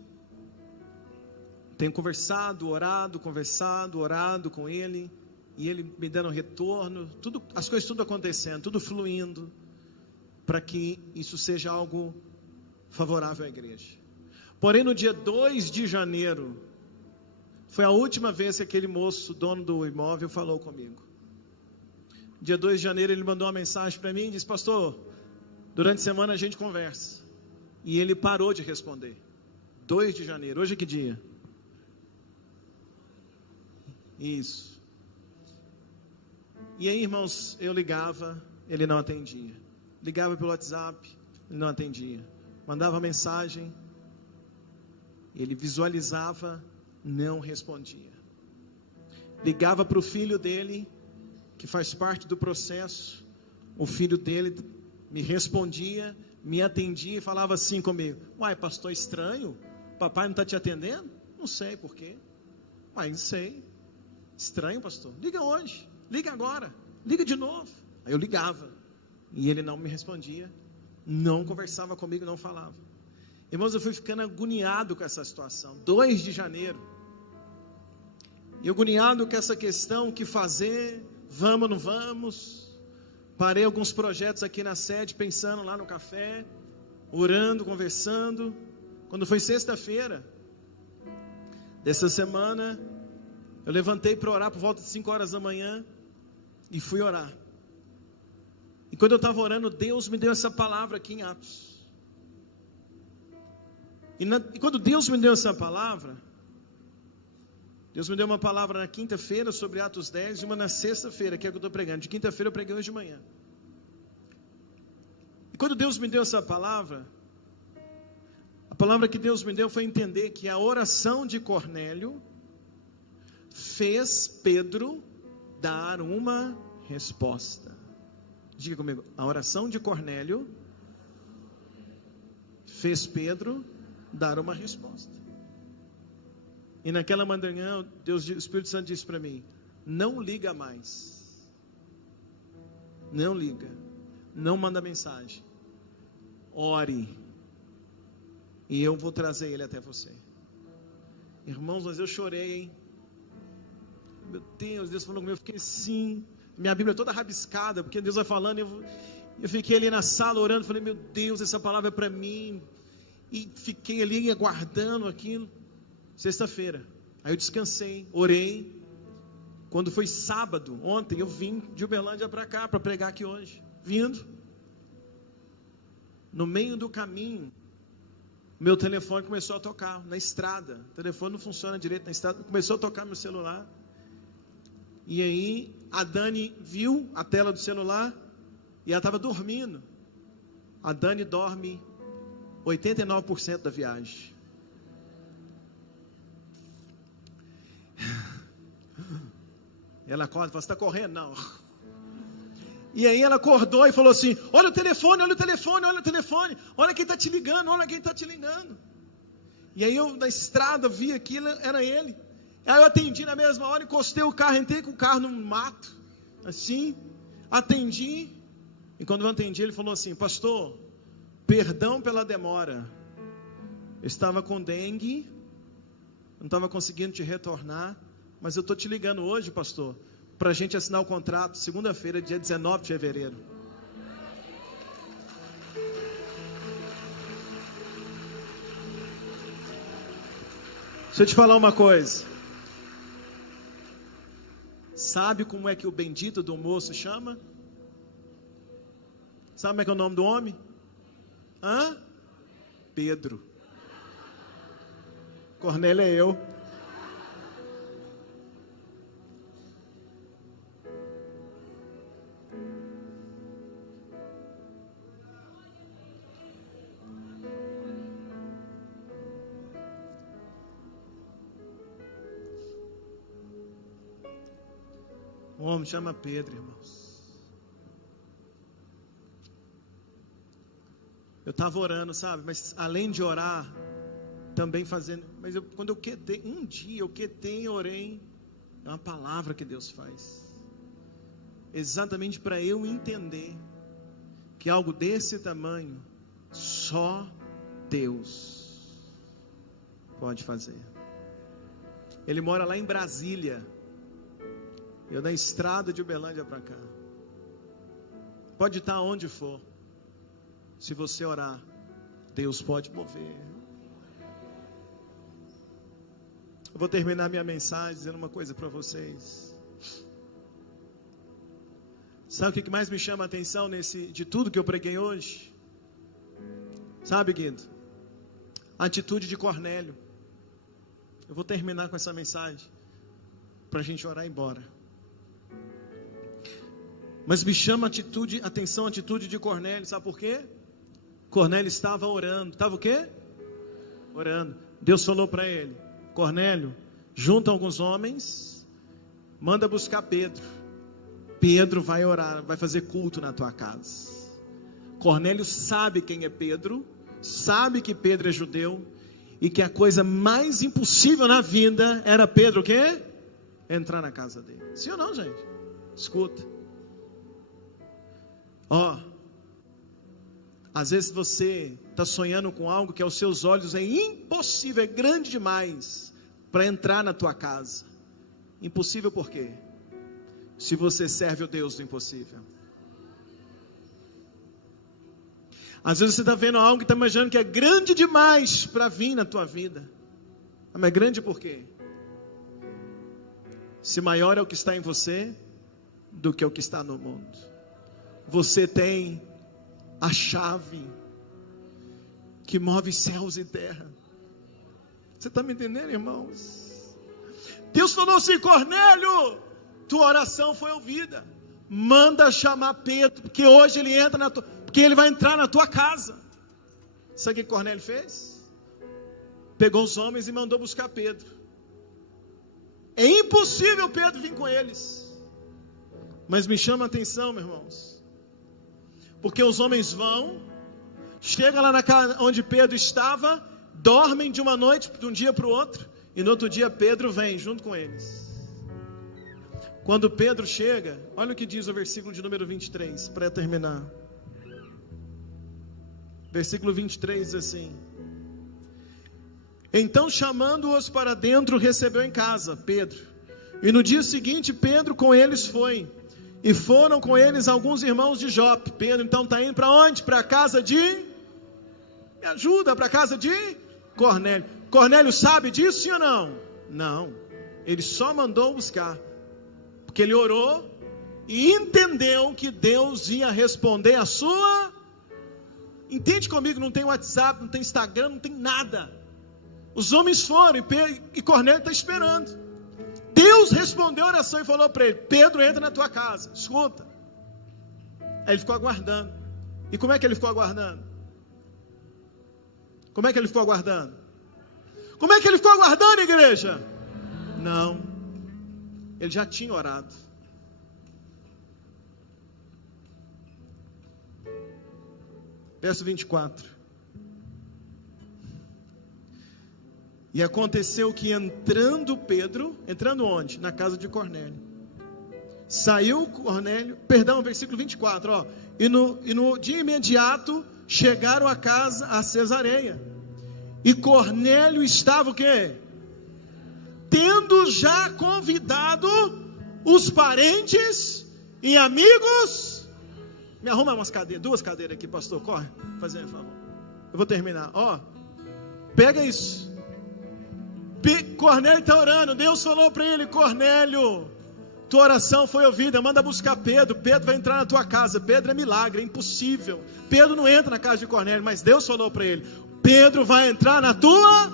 tenho conversado, orado com ele, e ele me dando retorno, tudo, as coisas tudo acontecendo, tudo fluindo, para que isso seja algo favorável à igreja. Porém, no dia 2 de janeiro, foi a última vez que aquele moço, dono do imóvel, falou comigo. Dia 2 de janeiro, ele mandou uma mensagem para mim e disse, pastor, Durante a semana a gente conversa. E ele parou de responder. 2 de janeiro. Hoje é que dia? Isso. E aí, irmãos, eu ligava, ele não atendia. Ligava pelo WhatsApp, ele não atendia. Mandava mensagem, ele visualizava, não respondia. Ligava para o filho dele, que faz parte do processo. O filho dele me respondia, me atendia e falava assim comigo: uai, pastor, estranho, papai não está te atendendo? Não sei por quê. Uai, não sei. Estranho, pastor. Liga hoje, liga agora, liga de novo. Aí eu ligava e ele não me respondia, não conversava comigo, não falava. Irmãos, eu fui ficando agoniado com essa situação. 2 de janeiro. E agoniado com essa questão: o que fazer? Vamos ou não vamos? Parei alguns projetos aqui na sede, pensando lá no café, orando, conversando. Quando foi sexta-feira dessa semana, eu levantei para orar por volta de 5 horas da manhã e fui orar. E quando eu estava orando, Deus me deu essa palavra aqui em Atos. E quando Deus me deu essa palavra, Deus me deu uma palavra na quinta-feira sobre Atos 10 e uma na sexta-feira, que é o que eu estou pregando. De quinta-feira eu preguei hoje de manhã. E quando Deus me deu essa palavra, a palavra que Deus me deu foi entender que a oração de Cornélio fez Pedro dar uma resposta. Diga comigo: a oração de Cornélio fez Pedro dar uma resposta. E naquela manhã, o Espírito Santo disse para mim: não liga mais, não liga, não manda mensagem, ore, e eu vou trazer ele até você. Irmãos, mas eu chorei, hein? Meu Deus falou comigo, eu fiquei assim, minha Bíblia toda rabiscada, porque Deus vai falando, eu fiquei ali na sala orando, falei: meu Deus, essa palavra é para mim, e fiquei ali aguardando aquilo. Sexta-feira, aí eu descansei, orei. Quando foi sábado, ontem, eu vim de Uberlândia para cá, para pregar aqui hoje, vindo. No meio do caminho, meu telefone começou a tocar, na estrada. O telefone não funciona direito na estrada, começou a tocar meu celular. E aí, a Dani viu a tela do celular, e ela estava dormindo. A Dani dorme 89% da viagem. Ela acorda e fala: você está correndo? Não. E aí ela acordou e falou assim: olha o telefone, olha o telefone, olha o telefone, olha quem está te ligando, olha quem está te ligando. E aí eu na estrada vi aquilo, era ele. Aí eu atendi na mesma hora, encostei o carro, entrei com o carro no mato, assim, atendi. E quando eu atendi, ele falou assim: pastor, perdão pela demora, eu estava com dengue, não estava conseguindo te retornar, mas eu estou te ligando hoje, pastor, para a gente assinar o contrato, segunda-feira, dia 19 de fevereiro. Deixa eu te falar uma coisa. Sabe como é que o bendito do moço chama? Sabe como é que é o nome do homem? Pedro. Cornélio é eu. O homem chama Pedro, irmãos. Eu estava orando, sabe? Mas além de orar, também fazendo. Mas quando eu quietei, um dia eu quietei e orei. É uma palavra que Deus faz. Exatamente para eu entender que algo desse tamanho, só Deus pode fazer. Ele mora lá em Brasília. Eu na estrada de Uberlândia para cá. Pode estar onde for. Se você orar, Deus pode mover. Eu vou terminar minha mensagem dizendo uma coisa para vocês. Sabe o que mais me chama a atenção de tudo que eu preguei hoje? Sabe, Guido? A atitude de Cornélio. Eu vou terminar com essa mensagem para a gente orar e ir embora. Mas me chama atenção a atitude de Cornélio. Sabe por quê? Cornélio estava orando. Estava o quê? Orando. Deus falou para ele: Cornélio, junta alguns homens, manda buscar Pedro. Pedro vai orar, vai fazer culto na tua casa. Cornélio sabe quem é Pedro, sabe que Pedro é judeu, e que a coisa mais impossível na vida era Pedro o quê? Entrar na casa dele. Sim ou não, gente? Escuta. Às vezes você está sonhando com algo que aos seus olhos é impossível, é grande demais para entrar na tua casa. Impossível por quê? Se você serve o Deus do impossível. Às vezes você está vendo algo que está imaginando que é grande demais para vir na tua vida. Mas é grande por quê? Se maior é o que está em você do que o que está no mundo. Você tem a chave que move céus e terra. Você está me entendendo, irmãos? Deus falou assim: Cornélio, tua oração foi ouvida. Manda chamar Pedro, porque hoje ele entra porque ele vai entrar na tua casa. Sabe o que Cornélio fez? Pegou os homens e mandou buscar Pedro. É impossível Pedro vir com eles. Mas me chama a atenção, meus irmãos, porque os homens vão, chegam lá na casa onde Pedro estava, dormem de uma noite, de um dia para o outro, e no outro dia Pedro vem junto com eles. Quando Pedro chega, olha o que diz o versículo de número 23, para terminar. Versículo 23 diz assim: então, chamando-os para dentro, recebeu em casa Pedro. E no dia seguinte Pedro com eles foi, e foram com eles alguns irmãos de Jope. Pedro então está indo para onde? Para a casa de... Me ajuda, para a casa de Cornélio. Cornélio sabe disso, sim ou não? Não, ele só mandou buscar, porque ele orou e entendeu que Deus ia responder a sua... Entende comigo? Não tem WhatsApp, não tem Instagram, não tem nada. Os homens foram e Cornélio está esperando. Deus respondeu a oração e falou para ele: Pedro, entra na tua casa, escuta. Aí ele ficou aguardando. E como é que ele ficou aguardando? Como é que ele ficou aguardando? Como é que ele ficou aguardando, igreja? Não, ele já tinha orado. Verso 24. E aconteceu que entrando Pedro, entrando onde? Na casa de Cornélio. Saiu Cornélio, versículo 24, e no dia imediato chegaram a casa, a Cesareia. E Cornélio estava o quê? Tendo já convidado os parentes e amigos. Me arruma duas cadeiras aqui, pastor, corre, fazendo favor. Eu vou terminar, pega isso. Cornélio está orando, Deus falou para ele: Cornélio, tua oração foi ouvida, manda buscar Pedro. Pedro vai entrar na tua casa. Pedro é milagre, é impossível. Pedro não entra na casa de Cornélio, mas Deus falou para ele: Pedro vai entrar na tua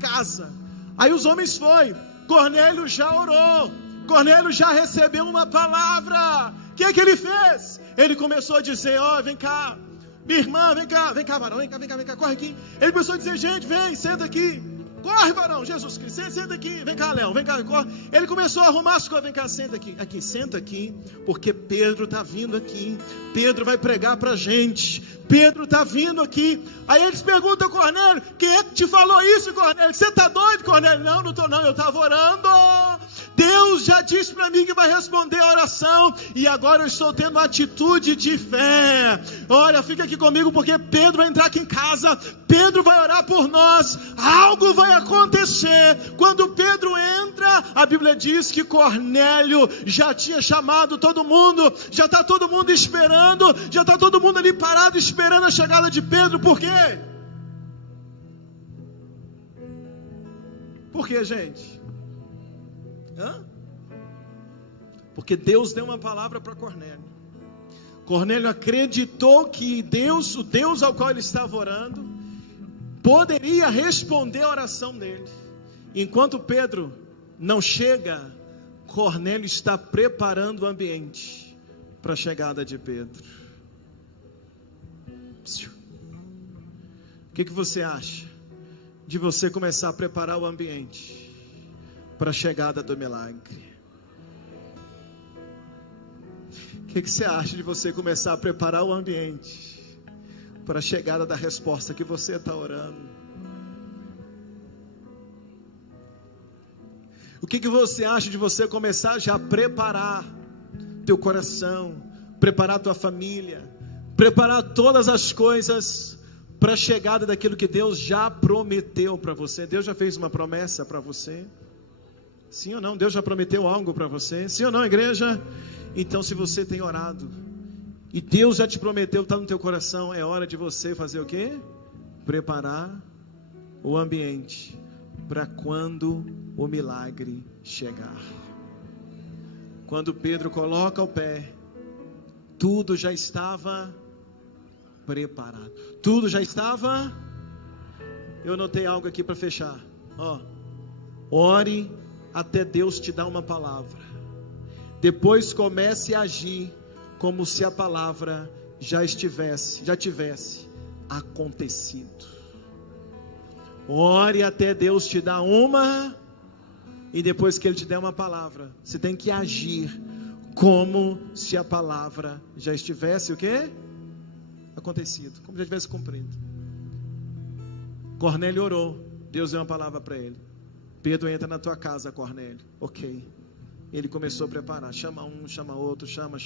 casa. Aí os homens foram, Cornélio já orou, Cornélio já recebeu uma palavra. O que é que ele fez? Ele começou a dizer: vem cá, minha irmã, vem cá, varão, vem cá, corre aqui. Ele começou a dizer: gente, vem, senta aqui. Corre, varão, Jesus Cristo, senta aqui, vem cá, Léo, vem cá, corre. Ele começou a arrumar as coisas: vem cá, senta aqui, senta aqui, porque Pedro está vindo aqui, Pedro vai pregar para a gente, Pedro está vindo aqui. Aí eles perguntam a Cornélio: quem é que te falou isso, Cornélio? Você está doido, Cornélio? Não estou não, eu estava orando. Deus já disse para mim que vai responder a oração, e agora eu estou tendo atitude de fé. Olha, fica aqui comigo, porque Pedro vai entrar aqui em casa, Pedro vai orar por nós, algo vai acontecer. Quando Pedro entra, a Bíblia diz que Cornélio já tinha chamado todo mundo, já está todo mundo esperando, já está todo mundo ali parado esperando a chegada de Pedro. Por quê? Por quê, gente? Porque Deus deu uma palavra para Cornélio. Cornélio acreditou que Deus, o Deus ao qual ele estava orando, poderia responder a oração dele. Enquanto Pedro não chega, Cornélio está preparando o ambiente para a chegada de Pedro. O que você acha de você começar a preparar o ambiente para a chegada do milagre? O que você acha de você começar a preparar o ambiente para a chegada da resposta que você está orando? O que você acha de você começar já a preparar teu coração, preparar tua família, preparar todas as coisas para a chegada daquilo que Deus já prometeu para você? Deus já fez uma promessa para você? Sim ou não? Deus já prometeu algo para você? Sim ou não, igreja? Então, se você tem orado e Deus já te prometeu, está no teu coração, é hora de você fazer o quê? Preparar o ambiente para quando o milagre chegar. Quando Pedro coloca o pé, tudo já estava preparado. Tudo já estava. Eu notei algo aqui para fechar. Ore até Deus te dar uma palavra. Depois comece a agir como se a palavra já tivesse acontecido. Ore até Deus te dar uma, e depois que Ele te der uma palavra, você tem que agir como se a palavra já estivesse o quê? Acontecido, como já tivesse cumprido. Cornélio orou, Deus deu uma palavra para ele. Pedro entra na tua casa, Cornélio. Ok. Ele começou a preparar, chama um, chama outro, chama,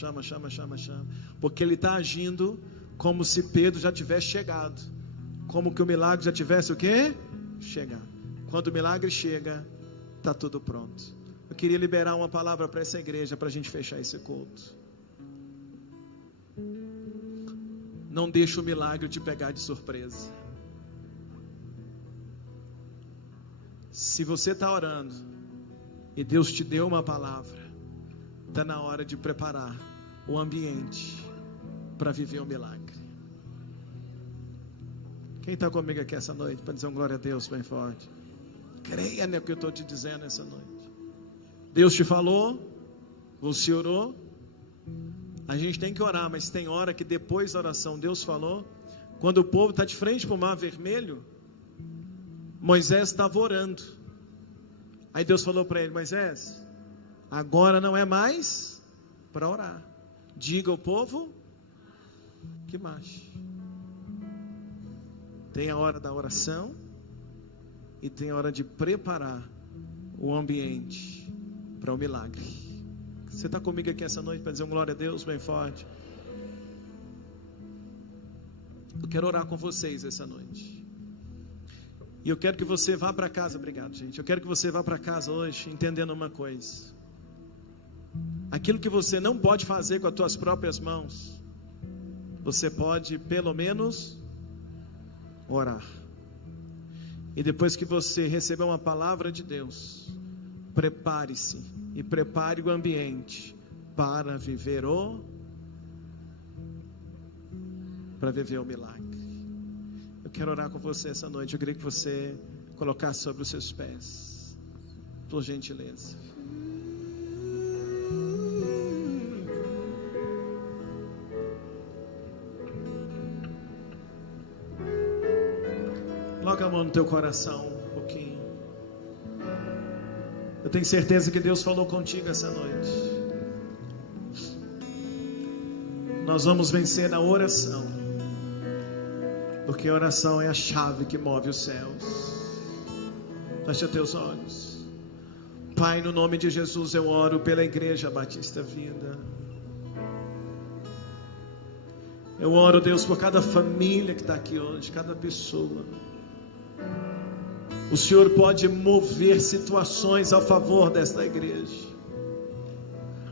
porque ele está agindo como se Pedro já tivesse chegado, como que o milagre já tivesse o quê? Chegado. Quando o milagre chega, está tudo pronto. Eu queria liberar uma palavra para essa igreja, para a gente fechar esse culto. Não deixa o milagre te pegar de surpresa. Se você está orando e Deus te deu uma palavra, está na hora de preparar o ambiente para viver o milagre. Quem está comigo aqui essa noite para dizer um glória a Deus bem forte? Creia no que eu estou te dizendo essa noite. Deus te falou, você orou. A gente tem que orar, mas tem hora que depois da oração Deus falou. Quando o povo está de frente para o mar vermelho, Moisés estava orando. Aí Deus falou para ele: Moisés, agora não é mais para orar. Diga ao povo que marche. Tem a hora da oração e tem a hora de preparar o ambiente para o milagre. Você está comigo aqui essa noite para dizer um glória a Deus bem forte? Eu quero orar com vocês essa noite. E eu quero que você vá para casa. Obrigado, gente. Eu quero que você vá para casa hoje entendendo uma coisa: aquilo que você não pode fazer com as tuas próprias mãos, você pode pelo menos orar. E depois que você receber uma palavra de Deus, prepare-se e prepare o ambiente para viver o milagre. Eu quero orar com você essa noite. Eu queria que você colocasse sobre os seus pés, por gentileza. Coloca a mão no teu coração um pouquinho. Eu tenho certeza que Deus falou contigo essa noite. Nós vamos vencer na oração, porque a oração é a chave que move os céus. Fecha teus olhos. Pai, no nome de Jesus eu oro pela Igreja Batista Vida. Eu oro, Deus, por cada família que está aqui hoje, cada pessoa. O Senhor pode mover situações a favor desta igreja,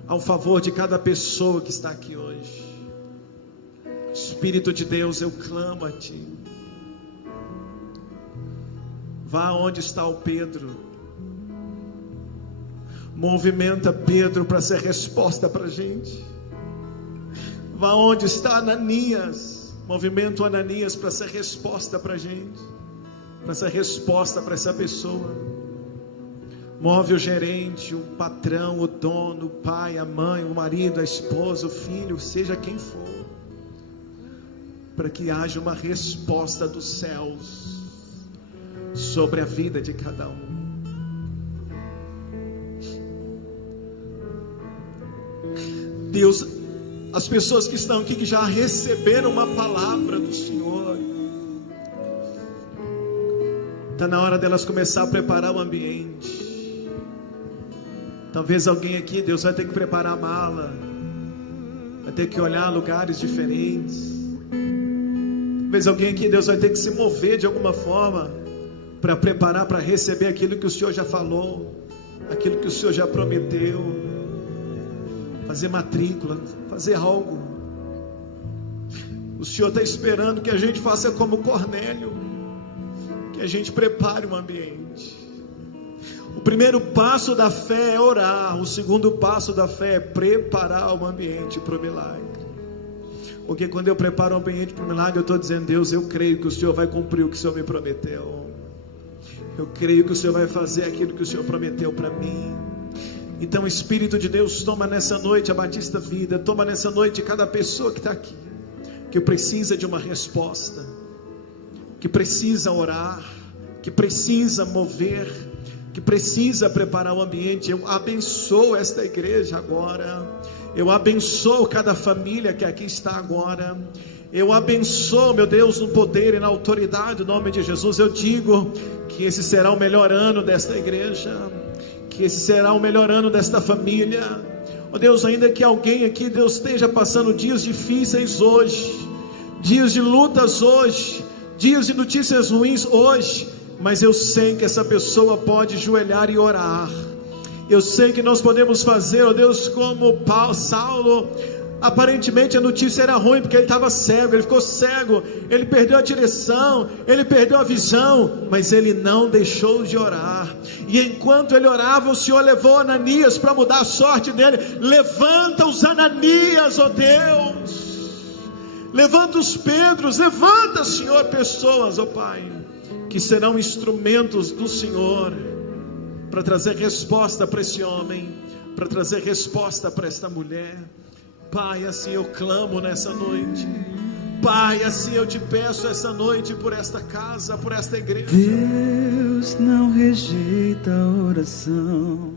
ao favor de cada pessoa que está aqui hoje. Espírito de Deus, eu clamo a Ti. Vá onde está o Pedro. Movimenta Pedro para ser resposta para a gente. Vá onde está Ananias. Movimenta o Ananias para ser resposta para a gente. essa resposta para essa pessoa. Move o gerente, o patrão, o dono, o pai, a mãe, o marido, a esposa, o filho, seja quem for, para que haja uma resposta dos céus sobre a vida de cada um. Deus, as pessoas que estão aqui, que já receberam uma palavra do Senhor, está na hora delas começar a preparar o ambiente. Talvez alguém aqui, Deus vai ter que preparar a mala, vai ter que olhar lugares diferentes. Talvez alguém aqui, Deus vai ter que se mover de alguma forma para preparar, para receber aquilo que o Senhor já falou, aquilo que o Senhor já prometeu. Fazer matrícula, fazer algo. O Senhor está esperando que a gente faça como Cornélio, que a gente prepare um ambiente. O primeiro passo da fé é orar. O segundo passo da fé é preparar o ambiente para o milagre. Porque quando eu preparo o ambiente para o milagre, eu estou dizendo: Deus, eu creio que o Senhor vai cumprir o que o Senhor me prometeu. Eu creio que o Senhor vai fazer aquilo que o Senhor prometeu para mim. Então, Espírito de Deus, toma nessa noite a Batista Vida, toma nessa noite cada pessoa que está aqui, que precisa de uma resposta, que precisa orar, que precisa mover, que precisa preparar o ambiente. Eu abençoo esta igreja agora, eu abençoo cada família que aqui está agora, eu abençoo, meu Deus, no poder e na autoridade do nome de Jesus. Eu digo que esse será o melhor ano desta igreja, que esse será o melhor ano desta família. Oh Deus, ainda que alguém aqui, Deus, esteja passando dias difíceis hoje, dias de lutas hoje, dias de notícias ruins hoje, mas eu sei que essa pessoa pode ajoelhar e orar. Eu sei que nós podemos fazer, oh Deus, como Saulo. Aparentemente a notícia era ruim, porque ele estava cego, ele ficou cego, ele perdeu a direção, ele perdeu a visão, mas ele não deixou de orar. E enquanto ele orava, o Senhor levou Ananias para mudar a sorte dele. Levanta os Ananias, ó Deus, levanta os Pedros, levanta, Senhor, pessoas, ó Pai, que serão instrumentos do Senhor para trazer resposta para esse homem, para trazer resposta para esta mulher. Pai, assim eu clamo nessa noite. Pai, assim eu te peço essa noite por esta casa, por esta igreja. Deus não rejeita a oração.